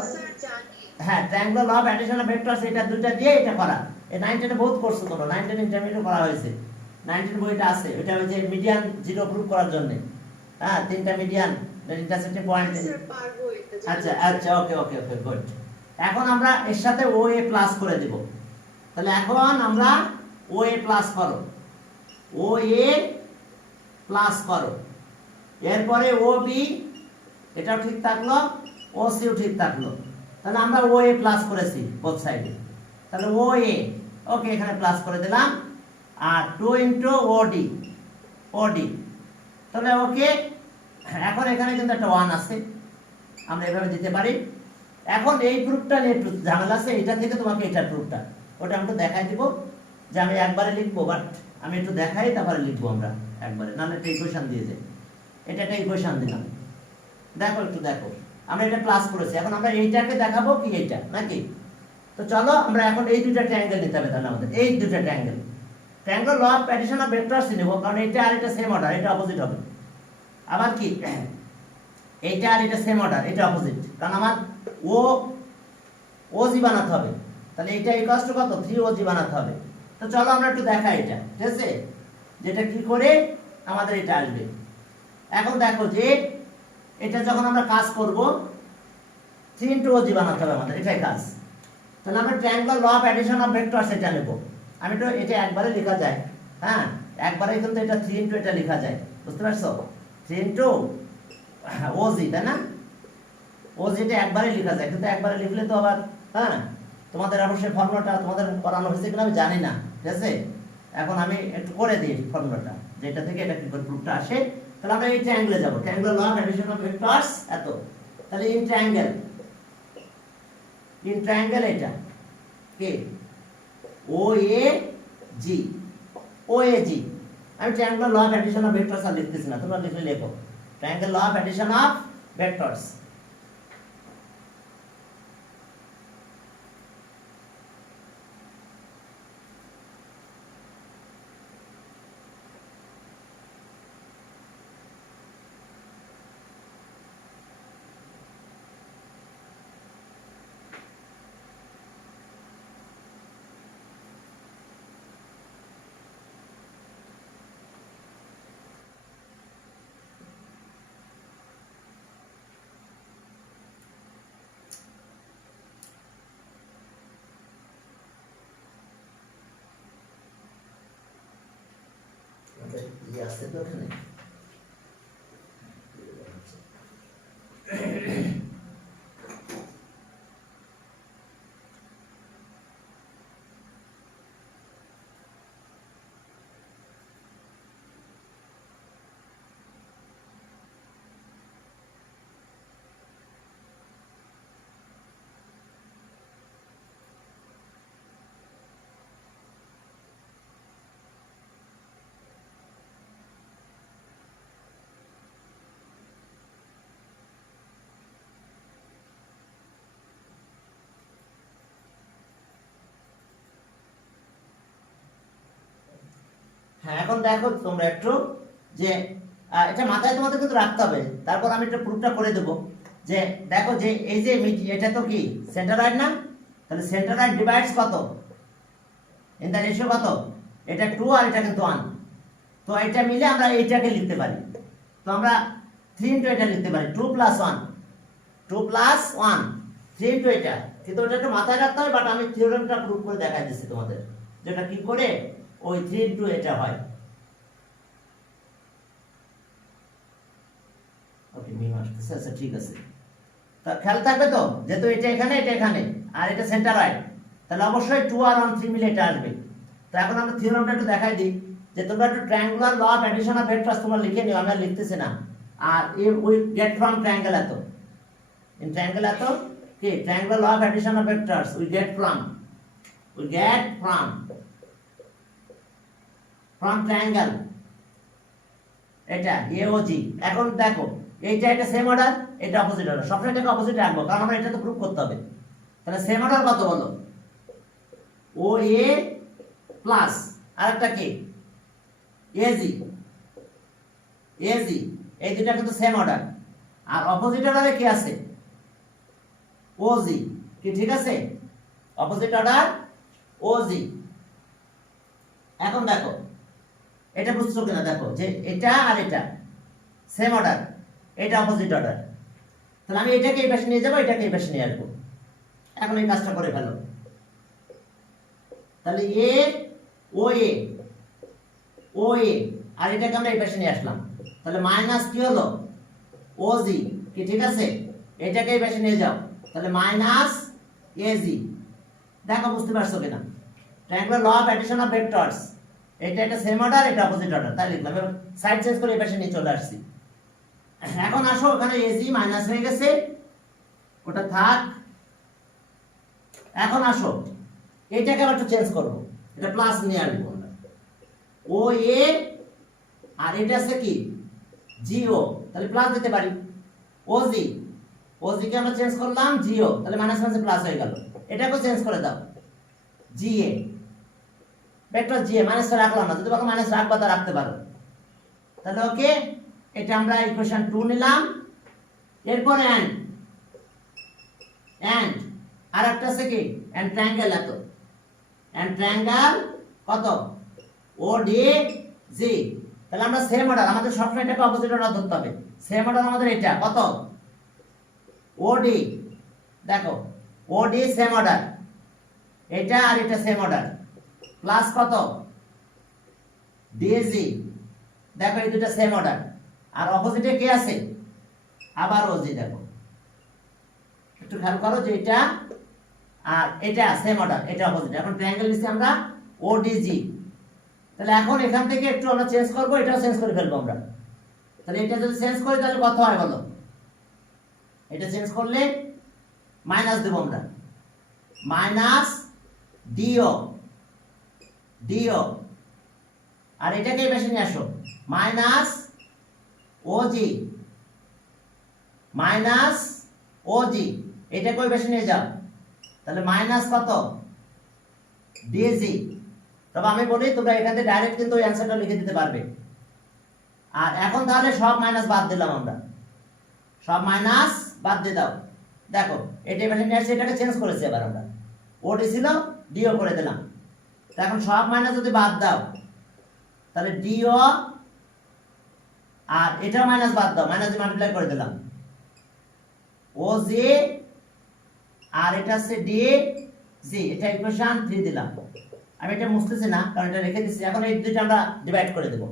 হ্যাঁ triangular law of addition of vectors এটা দুইটা দিয়ে এটা করা। এই 9 10 বহুত করছো তোমরা, 9 10 ইন্টারমিডিয়েট করা হয়েছে, 9 10 বইটা আছে। এটা হচ্ছে মিডিয়ান 0 প্রুফ করার জন্য, হ্যাঁ তিনটা মিডিয়ান ইন্টারসেক্টিং পয়েন্ট। আচ্ছা আচ্ছা ওকে ওকে ওকে গুড। এখন আমরা এর সাথে OA প্লাস করে দেব। তাহলে এখন আমরা OA প্লাস করো, OA প্লাস করো, এরপরে OB এটাও ঠিক থাকলো, OCও ঠিক থাকলো। তাহলে আমরা OA প্লাস করেছি বোথ সাইডে, তাহলে OA ওকে এখানে প্লাস করে দিলাম, আর 2 ইনটু OD। তাহলে ওকে, এখন এখানে কিন্তু একটা 1 আছে, আমরা এভাবে দিতে পারি। এখন এই প্রুফটা নিয়ে একটু ঝামেলা আছে, এটা থেকে তোমাকে এটা প্রুফটা ওটা আমি একটু দেখাই দিব যে আমি একবারে লিখবো, বাট আমি একটু দেখাই তারপরে লিখবো আমরা একবারে, নাহলে একটা ইকুয়েশন দিয়ে যাই। এটা একটা ইকুয়েশন দিলাম, দেখো একটু দেখো আমরা এটা প্লাস করেছি। এখন আমরা এইটাকে দেখাবো কি এইটা নাকি? তো চলো আমরা এখন এই দুইটা ট্রায়াঙ্গেল নিতে হবে। তাহলে আমাদের এই দুইটা triangle law of addition of vectors নেব, কারণ এটা আর এটা সেম অর্ডার, এটা অপোজিট হবে। আবার কি এইটা আর এটা সেম অর্ডার, এটা অপোজিট, কারণ আমার OG বানাতে হবে। তাহলে এটা ইকুয়ালস টু কত 3OG বানাতে হবে। তো চলো আমরা একটু দেখাই এটা, ঠিক আছে, যেটা কি করে আমাদের এটা আসবে। এখন দেখো যে এটা যখন আমরা কাজ করব 3 into OG বানাতে হবে আমাদের, এটাই কাজ। তাহলে আমরা triangular law of addition of vectors এটা নেব। আমি তো এটা একবারে লেখা যায়, হ্যাঁ একবারে কিন্তু এটা 3 into এটা লেখা যায়, বুঝতে পারছো? 3 into OG, তাই না? OG টা একবারে লেখা যায়, কিন্তু একবারে লিখলে তো আবার, হ্যাঁ তোমাদের অবশ্যই ফর্মুলাটা তোমাদের করানো হয়েছে কিনা আমি জানি না, ঠিক আছে? এখন আমি একটু করে দিই ফর্মুলাটা, যেটা থেকে এটা কি করে প্রুফটা আসে। তাহলে আমরা এই ট্রায়াঙ্গেলে যাব, triangle law of addition of vectors এত। তাহলে ইন ট্রায়াঙ্গেল এটা কে ও A G, O A G. আমি triangle law of addition of vectors আর লিখতেছি না, তোমরা লিখে লেখো triangle law of addition of vectors. আছে তো ওখানে। হ্যাঁ, এখন দেখো তোমরা একটু যে এটা মাথায় তোমাদের কিন্তু রাখতে হবে, তারপর আমি একটা প্রুফটা করে দেবো। যে দেখো যে এই যে এটা তো কি সেন্টারয়েড না, তাহলে সেন্টারয়েড ডিভাইডস কত ইন দ্য রেশিও কত, এটা 2 আর এটা কিন্তু 1। তো এটা মিলে আমরা এইটাকে লিখতে পারি। তো আমরা 3 ইনটু এটা লিখতে পারি, 2 প্লাস 1, 3 ইনটু এটা। কিন্তু ওটা একটু মাথায় রাখতে হবে, বাট আমি থিওরেমটা প্রুফ করে দেখাই দিচ্ছি তোমাদের, যেটা কি করে ওই 3 ইনটু এটা হয়। ওকে মিম আসতেছে, আচ্ছা ঠিক আছে। তা খেয়াল থাকবে তো, যেহেতু এটা এখানে আর এটা সেন্টারয়েড, তাহলে অবশ্যই 2 আর 1 3 মিলে এটা আসবে। তো এখন আমরা থিওরেমটা একটু দেখাই দিই, যে তোমরা একটু triangular law of addition of vectors তোমরা লিখে নিও, আমি আর লিখতেছি না। আর উই গেট ফ্রম ট্রায়াঙ্গেল এত, ইন ট্রায়াঙ্গেল এত কি triangular law of addition of vectors we get from triangle এটা এওজি। এখন দেখো এইটা এটা সেম অর্ডার, এটা অপোজিট অর্ডার, সবসময় এটাকে অপোজিট রাখবো, কারণ আমরা এটা তো প্রুফ করতে হবে। তাহলে সেম অর্ডার কত বলো, ও এ প্লাস আরেকটা কি এজি, এই দুটো কিন্তু সেম অর্ডার। আর অপোজিট অর্ডারে কি আছে, ওজি, কি ঠিক আছে? Opposite order OG. এখন দেখো এটা বুঝছো কিনা, দেখো যে এটা আর এটা সেম অর্ডার, এটা অপোজিট অর্ডার। তাহলে আমি এটাকে এই পাশে নিয়ে যাবো, এটাকে এই পাশে নিয়ে আসবো। এখন এই কাজটা করে ফেলো। তাহলে ও এ আর এটাকে আমরা এই পাশে নিয়ে আসলাম, তাহলে মাইনাস কি হলো ওজি, কি ঠিক আছে? এটাকে এই পাশে নিয়ে যাও, তাহলে মাইনাস এজি। দেখো বুঝতে পারছো কিনা? Triangular law of addition of vectors, এটা একটা সেম অর্ডার, এটা অপোজিট অর্ডার, তাই লিখলাম। এবার সাইড চেঞ্জ করে এই পাশে নিয়ে চলে আসছি। এখন আসো, ওখানে এজি মাইনাস হয়ে গেছে, ওটা থাক। এখন আসো এইটাকে আবার একটু চেঞ্জ করবো, এটা প্লাস নিয়ে আসবো আমরা। ও এ আর এটা আছে কি জিও, তাহলে প্লাস দিতে পারি। ওজি কে আমরা চেঞ্জ করলাম জিও, তাহলে মাইনাস মাইনাস প্লাস হয়ে গেল। এটাকেও চেঞ্জ করে দাও, জিএ ভেক্টর জিএ, মাইনাসটা রাখলাম না, যদি বলো মাইনাস রাখবা তা রাখতে পারো। তাহলে ওকে, এটা আমরা ইকুয়েশন 2 নিলাম। এরপর এন্ড আর একটা আছে কি এন্ড ট্রায়াঙ্গেল এত, এন্ড ট্রায়াঙ্গেল কত ওডি জি। তাহলে আমরা সেম অর্ডার, আমাদের সবসময় এটাকে অপোজিট অর্ডার ধরতে হবে। সেম অর্ডার আমাদের এটা কত ওডি, দেখো ওডি সেম অর্ডার, এটা আর এটা সেম অর্ডার, প্লাস কত ডিজি, দেখো এই দুটো সেম অর্ডার। আর অপোজিটে কে আছে আবার ওজি, দেখো একটু খেয়াল করো যে এটা আর এটা সেম অর্ডার, এটা অপোজিট। এখন ট্রায়াঙ্গেল নিচ্ছি আমরা ওডিজি। তাহলে এখন এখান থেকে একটু আমরা চেঞ্জ করবো, এটাও চেঞ্জ করে ফেলবো আমরা। তাহলে এটা যদি চেঞ্জ করি তাহলে কত হয় বলো? এটা চেঞ্জ করলে মাইনাস দেবো আমরা, মাইনাস ডিও ডিও। আর এটাকে বেশি নিয়ে আসো, মাইনাস ওজি মাইনাস ওজি। এটা কই বেশি নিয়ে যাও, তাহলে মাইনাস কত? ডিজি। তবে আমি বলি তোমরা এখানে ডাইরেক্ট কিন্তু ওই অ্যান্সারটা লিখে দিতে পারবে। আর এখন তাহলে সব মাইনাস বাদ দিলাম আমরা, সব মাইনাস বাদ দিয়ে দাও। দেখো এটা এবার নিয়ে আসছে, এটাকে চেঞ্জ করেছি এবার আমরা, ওডি ছিল ডিও করে দিলাম। তো এখন সব মাইনাস যদি বাদ দাও তাহলে ডিও, আর এটাও মাইনাস বাদ দাও, মাইনাস দিয়ে মাল্টিপ্লাই করে দিলাম, ও জি, আর এটা হচ্ছে ডি জি। এটা ইকুয়েশন 3 দিলাম। আমি এটা মুছতেছি না কারণ এটা রেখে দিচ্ছি। এখন এই দুইটা আমরা ডিভাইড করে দেব,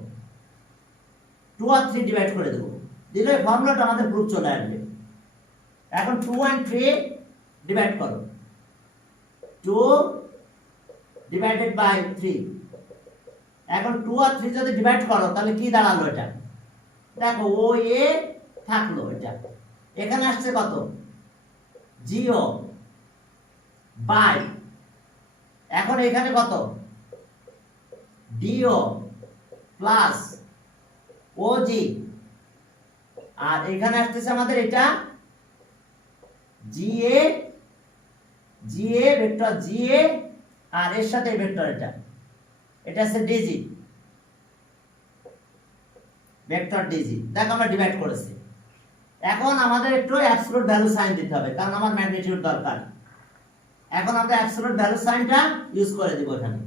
2 আর 3 ডিভাইড করে দেব, দিলে ফর্মুলাটা আমাদের প্রুফ চলে আসবে। এখন 2 and 3 ডিভাইড করো, 2 ডিভাইডেড বাই 3। এখন 2 আর 3 যদি ডিভাইড করো তাহলে কি দাঁড়ালো এটা? দেখো ও এ থাকলো, এটা এখানে আসছে কত? জিও বাই, এখন এখানে কত? ডিও প্লাস ওজি, আর এখানে আসতেছে আমাদের এটা জিএ জিএ ভেক্টর জিএ, আর এর সাথে ভেক্টর এটা আছে ডিজি, ভেক্টর ডিজি। দেখো আমরা ডিভাইড করেছি। এখন আমাদের একটু অ্যাবসলিউট ভ্যালু সাইন দিতে হবে কারণ আমার ম্যাগনিটিউড দরকার। এখন আমরা অ্যাবসলিউট ভ্যালু সাইনটা ইউজ করে দিব এখানে।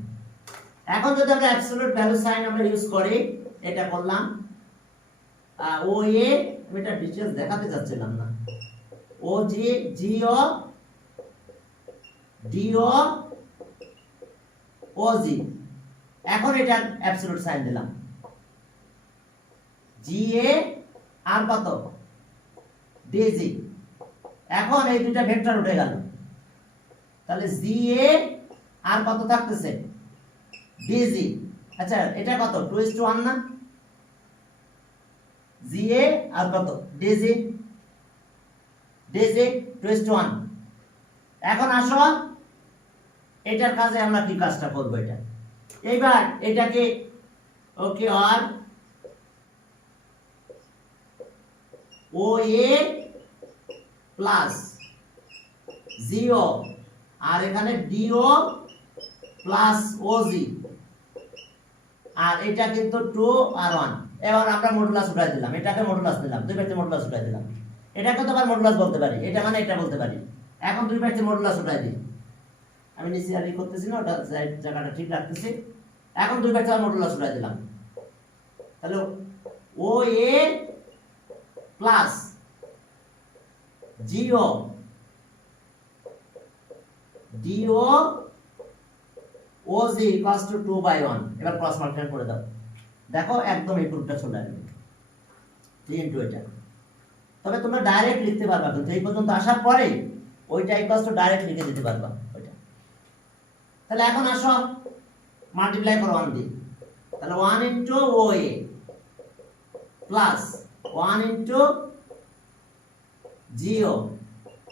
এখন যদি আমরা অ্যাবসলিউট ভ্যালু সাইন আমরা ইউজ করি, এটা করলাম ও এ, আমি এটা ডিটেইলস দেখাতে যাচ্ছিলাম না, ও জি জিও ডিও ও জি। এখন এটা অ্যাবসলিউট সাইন দিলাম, জি এ আর কত? ডিজি। এখন এই দুইটা ভেক্টর উঠে গেল, তাহলে জি এ আর কত থাকতেছে? ডিজি। আচ্ছা এটা কত? 2:1 না? জি এ আর কত? DG DG 2:1। এখন আসো এটার কাজে আমরা কি কাজটা করব, এটা এইবার এটাকে ওকে আর ও এ প্লাস জিও, আর এখানে ডিও প্লাস ওজি, আর এটা কিন্তু 2 আর 1। এবার আমরা মডুলাস উঠাই দিলাম, এটাকে মডুলাস দিলাম, দুই পাশে মডুলাস উঠাই দিলাম। এটাকে তো আবার মডুলাস বলতে পারি, এটা মানে এটা বলতে পারি। এখন দুই পাশে মডুলাস উঠাই দিই, আমি নিচে আর করতেছি না, ওটা জায়গাটা ঠিক রাখতেছি। এখন দুই পাশে মডুলাস উঠাই দিলাম, তাহলে O A plus GO DO OG equals to 2/1। এবার ক্রস মাল্টিপ্লাই করে দাও, দেখো একদম এই প্রুফটা চলে আসবে 3 ইনটু এটা। তবে তোমরা ডাইরেক্ট লিখতে পারবা, কিন্তু এই পর্যন্ত আসার পরে ওইটা ইকুয়ালস টু ডাইরেক্ট লিখে দিতে পারবা ওইটা। তাহলে এখন আসো মাল্টিপ্লাই করো 1 দিয়ে, তাহলে 1 into O A plus 1 into GO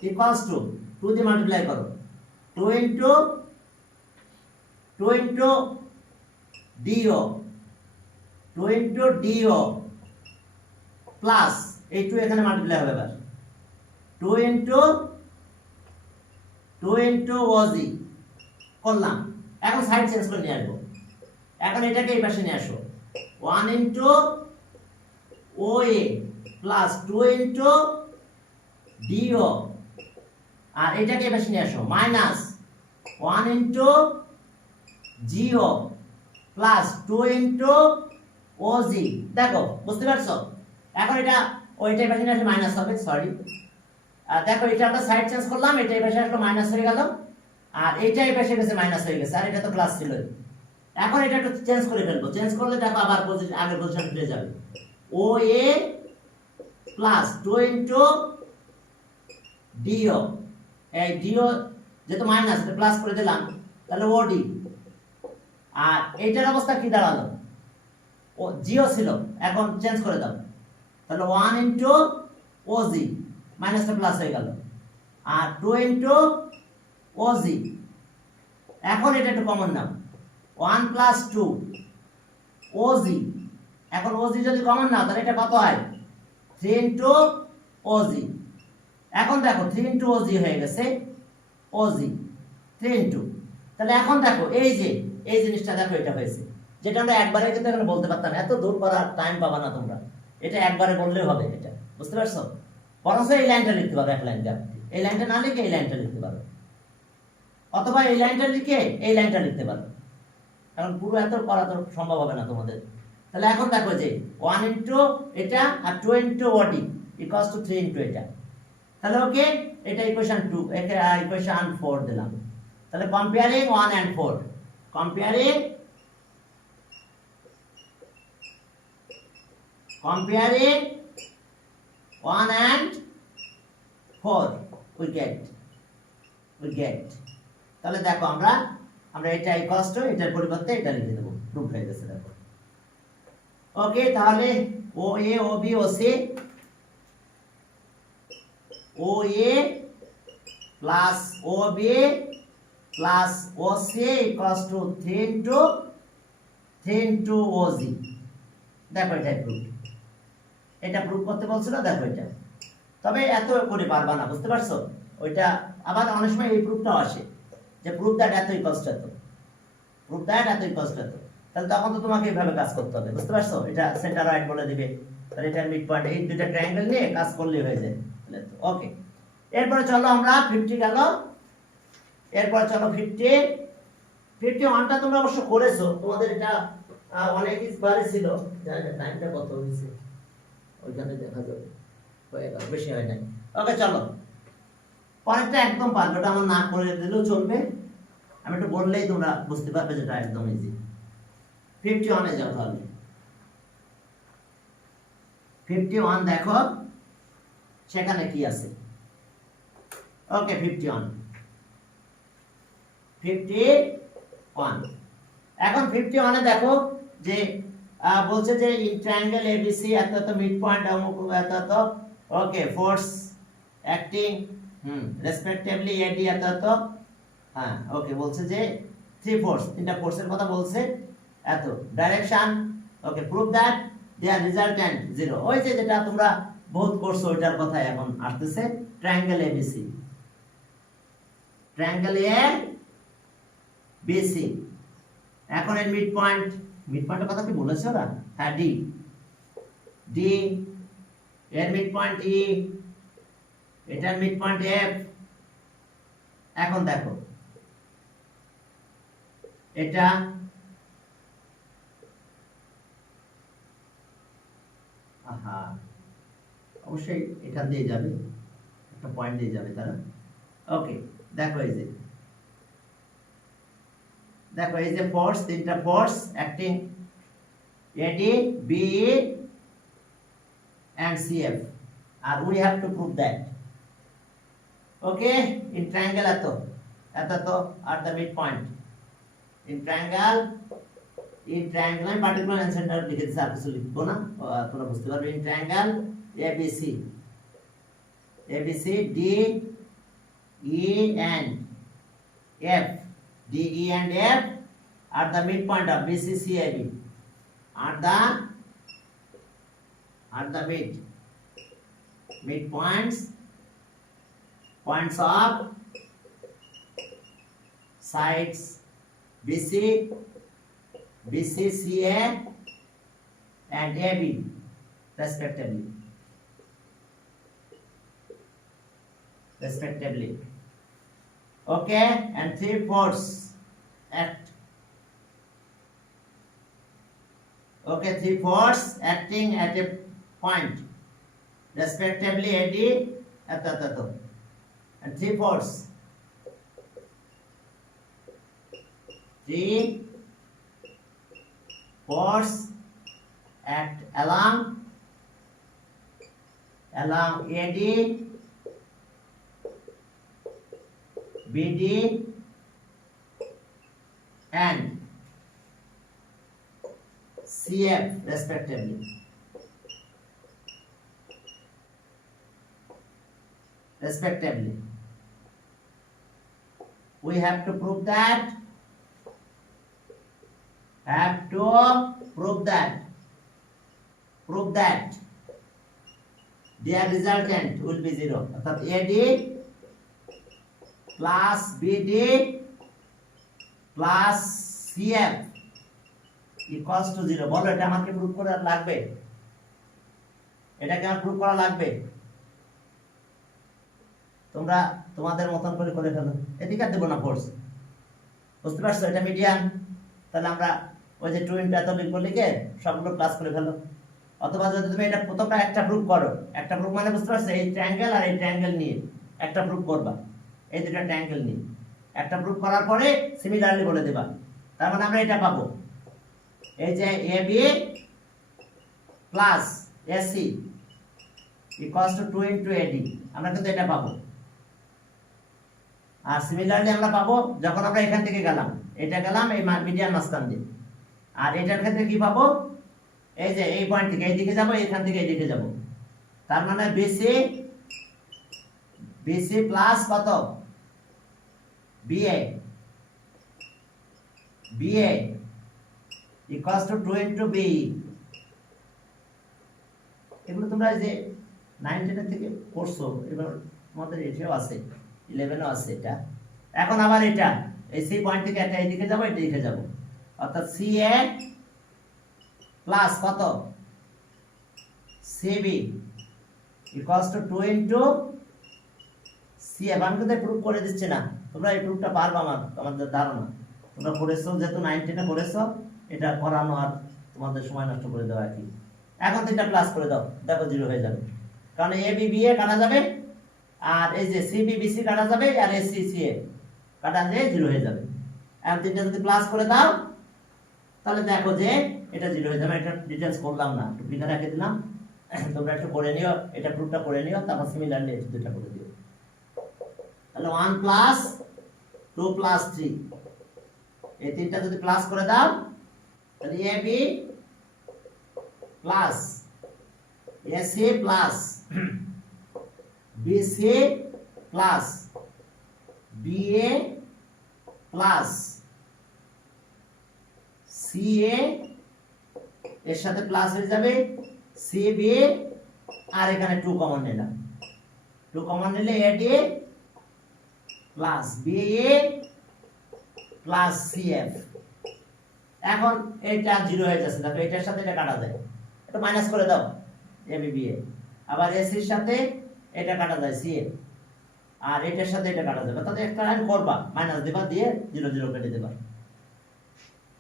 equals to 2 দিয়ে মাল্টিপ্লাই করো, 2 into DO, 2 into DO plus এই 2 এখানে মাল্টিপ্লাই হবে এবার, 2 ইনটু ওজি করলাম। এখন সাইড চেঞ্জ করে নিয়ে আসবো, এখন এটাকে এই পাশে নিয়ে আসো, 1 into O A plus 2 into DO, আর এটাকে এই পাশে নিয়ে আসো, minus 1 into GO plus 2 into OG. দেখো বুঝতে পারছো? এখন এটা ওইটাই পাশে আসলে মাইনাস হবে, সরি। আর দেখো এটা আমরা সাইড চেঞ্জ করলাম, এটাই পাশে আসলে মাইনাস হয়ে গেল, আর এইটাই পাশে গেছে মাইনাস হয়ে গেছে, আর এটা তো প্লাস ছিল। এখন এটা একটু চেঞ্জ করে ফেলবো, চেঞ্জ করলে দেখো আবার আগের পজিশন ফিরে যাবে, ও এ প্লাস 2 ইনটু ডিও, এই ডিও যেহেতু মাইনাস এটা প্লাস করে দিলাম, তাহলে ওডি আর এইটার অবস্থা কি দাঁড়ালো, ও জিও ছিল, এখন চেঞ্জ করে দাও, তাহলে 1 ইন্টু ওজি, মাইনাসটা প্লাস হয়ে গেল, আর 2 ইন্টু ওজি, এখন এটা একটু কমন নাও, 1 প্লাস 2 ওজি, এখন ওজি যদি কমন নাও তাহলে এটা কত হয়, 3 ইন্টু ওজি, এখন দেখো 3 ইন্টু ওজি হয়ে গেছে, ওজি 3 ইন্টু, তাহলে এখন দেখো এই যে এই জিনিসটা দেখো এটা হয়েছে, যেটা আমরা একবারে কিন্তু এখানে বলতে পারতাম, এত দূর করার টাইম পাবা না তোমরা, এটা একবারে বললেও হবে, এটা বুঝতে পারছো, বরং এই লাইনটা লিখতে পারো, এক লাইন গ্যাপ, এই লাইনটা না লিখে এই লাইনটা লিখতে পারো, অথবা এই লাইনটা লিখে এই লাইনটা লিখতে পারো, কারণ পুরো এত করা তো সম্ভব হবে না তোমাদের। তাহলে এখন দেখো যে 1 ইন্টু এটা আর 2 ইন্টু ওডি ইকুয়ালস টু 3 ইন্টু এটা, তাহলে ওকে এটা ইকুয়েশন 2, একে ইকুয়েশন 4 দিলাম, তাহলে comparing 1 and 4, comparing 1 and 4 we get, তাহলে দেখো আমরা এটা ইকুয়ালস টু এটার পরিবর্তে এটা লিখে দেব, প্রুফ হয়ে গেছে দেখো। ওকে, তাহলে O A O B O C, O A plus O B plus O C equals to 3 into O G, দেখো এটা প্রুফ, এটা প্রুফ করতে বলছিল, দেখো এটা, তবে এত করে পারবা না, বুঝতে পারছো, ওইটা আবার অনেক সময় এই প্রুফটাও আসে যে প্রুফ দ্যাট এত ইকুয়ালস টু এত, প্রুফ দ্যাট এত ইকুয়ালস টু এত, তাহলে তখন তো তোমাকে এইভাবে কাজ করতে হবে, বুঝতে পারছো, এটা সেন্টার রাইট বলে দিবে, তাহলে এটার মিড পয়েন্ট, এই দুটো ট্রায়াঙ্গেল নিয়ে কাজ করলেই হয়ে যায়, ওকে। এরপরে চলো আমরা 50 গেল, এরপর চলো 51টা তোমরা অবশ্য করেছো, তোমাদের এটা অনেক বারে ছিল, জানি না টাইমটা কত হয়েছে, ওইখানে দেখা যাবে, হয়ে গেল, বেশি হয় নাই। ওকে চলো, পরেরটা একদম পারবে, ওটা আমার না করে দিলেও চলবে, আমি একটু বললেই তোমরা বুঝতে পারবে যেটা একদম ইজি। 51 এ যাও তাহলে, 51 দেখো সেখানে কি আছে। ওকে 51 এখন 51 এ দেখো যে বলছে যে ইন ট্রায়াঙ্গেল এবিসি এত এত মিড পয়েন্ট অমুক এত এত, ওকে ফোর্স অ্যাক্টিং রেসপেক্টিভলি এডি এত এত, হ্যাঁ ওকে, বলছে যে 3 ফোর্স, তিনটা ফোর্সের কথা বলছে, এত direction, okay prove that their resultant 0, ওই যে যেটা তোমরা বহুত করছো ওইটার কথা এখন আসতেছে, triangle ABC, triangle A BC, এখন এর মিড পয়েন্টের কথা কি বলেছে ওরা, হ্যাঁ ডি, এর মিড পয়েন্ট ই, এটার মিড পয়েন্ট এফ, এখন দেখো এটা অবশ্যই এখান দিয়ে যাবে, একটা পয়েন্ট দিয়ে যাবে তারা, ওকে দেখো এই যে ফোর্স, তিনটা force acting AD B and CF, and we have to prove that, okay, in triangle at the midpoint, in triangle and particular and center লিখে দিছি, আর কিছু লিখবো না, তোমরা বুঝতে পারবে, in triangle ABC D E and F, D E and F at the midpoint of BCCAB, at the midpoints of sides BC, BCCA and AB respectively. Okay, and 3 force act. Okay, 3 force acting at a point respectively AD and 3 force, 3 force act along AD, BD and CF respectively. We have to prove that their resultant will be 0 অর্থাৎ AD plus BD plus CF equals to 0 বলো এটা আমাকে proof করা লাগবে, এটাকে আমার proof করা লাগবে। তোমরা তোমাদের মতন করে করে ফেলো, এদিকে আর দেবো না ফোর্স, বুঝতে পারছো? এটা মিডিয়ান, তাহলে আমরা ওই যে 2 ইন্টু এত লিখবো, লিখে সবগুলো প্লাস করে ফেলো। অথবা যদি তুমি এটা প্রথমটা একটা প্রুফ করো, একটা প্রুফ মানে বুঝতে পারছো এই ট্রায়াঙ্গেল আর এই ট্রায়াঙ্গেল নিয়ে একটা প্রুফ করবা, এই দুটো ট্রায়াঙ্গেল নিয়ে একটা প্রুফ করার পরে সিমিলারলি বলে দেবা। তার মানে আমরা এটা পাবো, এই যে AB plus AC equals to 2 into AD, আমরা কিন্তু এটা পাবো। আর সিমিলারলি আমরা পাবো যখন আমরা এখান থেকে গেলাম, এটা গেলাম এই মিডিয়ান মাঝখান দিয়ে, আর এটার ক্ষেত্রে কি পাবো, এই যে এই পয়েন্ট থেকে এই দিকে যাব, এখান থেকে এই দিকে যাব, তার মানে BC প্লাস কত BA equals to 2 into BE। এগুলো তোমরা যে 9 10 থেকে পড়ছো, এবার আমাদের এটাও আছে, 11 ও আছে এটা। এখন আবার এটা এই সি পয়েন্ট থেকে এটা এইদিকে যাব, এটা দিকে যাব, অর্থাৎ CA প্লাস কত CB equals to 2 into CF। আমি কিন্তু প্রুফ করে দিচ্ছি না, তোমরা এই প্রুফটা পারবা, আমাদের ধারণা তোমরা পড়েছো, যেহেতু 9 10 পড়েছো, এটা করানো আর তোমাদের সময় নষ্ট করে দেওয়া কি। এখন তিনটা প্লাস করে দাও, দেখো 0 হয়ে যাবে, কারণ AB BA কাটা যাবে, আর এই যে CB BC কাটা যাবে, আর AC CA কাটা দিয়ে 0 হয়ে যাবে। এখন তিনটা যদি প্লাস করে দাও তাহলে দেখো যে এটা 0 হয়ে যাবে। এটা ডিটেইলস করলাম না, একটু বিনা রেখে দিলাম, তোমরা একটু করে নিও, এটা প্রুফটা করে নিও, তারপর সিমিলারলি এই দুটো করে দিও। তাহলে 1 প্লাস 2 প্লাস 3, এই তিনটা যদি প্লাস করে দাও তাহলে AB plus AC plus BC plus BA plus CA এর সাথে প্লাস হয়ে যাবে CB, আর এখানে 2 কমন নিলাম, 2 কমন নিলে AD plus BA plus CF। এখন এটা 0 হয়ে যাচ্ছে, দেখো এটার সাথে এটা কাটা যায়, এটা মাইনাস করে দাও AB BA, আবার AC এর সাথে এটা কাটা যায় CA, আর এটার সাথে এটা কাটা যাবে, তাহলে একটা লাইন করবা, মাইনাস দিবা, দিয়ে 0 0 কেটে দেবা।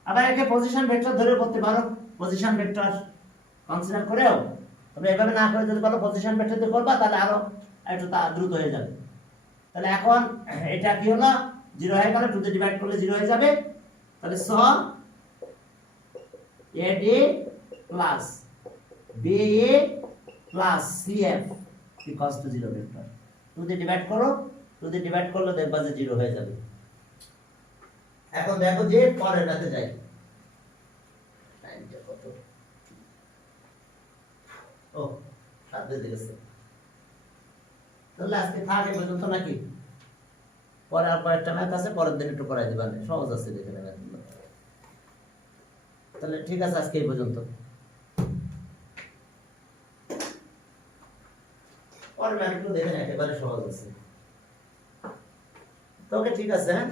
আবার একে পজিশন ভেক্টর ধরে করতে পারো, পজিশন ভেক্টর কনসিডার করেও তোমরা এভাবে না করে যদি বলো পজিশন ভেক্টর দিয়ে করবা, তাহলে আরো একটু দ্রুত হয়ে যাবে। তাহলে এখন এটা কি হলো, 0 হয়ে গেল, 2 দিয়ে ডিভাইড করলে 0 হয়ে যাবে। তাহলে AD plus BA plus CF equals to 0 vector. 2 দিয়ে ডিভাইড করো, 2 দিয়ে ডিভাইড করলে দেখবা যে 0 হয়ে যাবে। এখন দেখো যে পরেরটাতে যাই, টাইমটা কত, ও 7 বেজে গেছে। তাহলে আজকে থাকে পর্যন্ত নাকি, পরে আর কয়েকটা ম্যাথ আছে, পরের দিন একটু করাই দিবা, সহজ আছে দেখে নেবেন। তাহলে ঠিক আছে, আজকে এই পর্যন্ত, পরের ম্যাথগুলো দেখে একেবারে সহজ আছে। তো ওকে, ঠিক আছে, হ্যাঁ।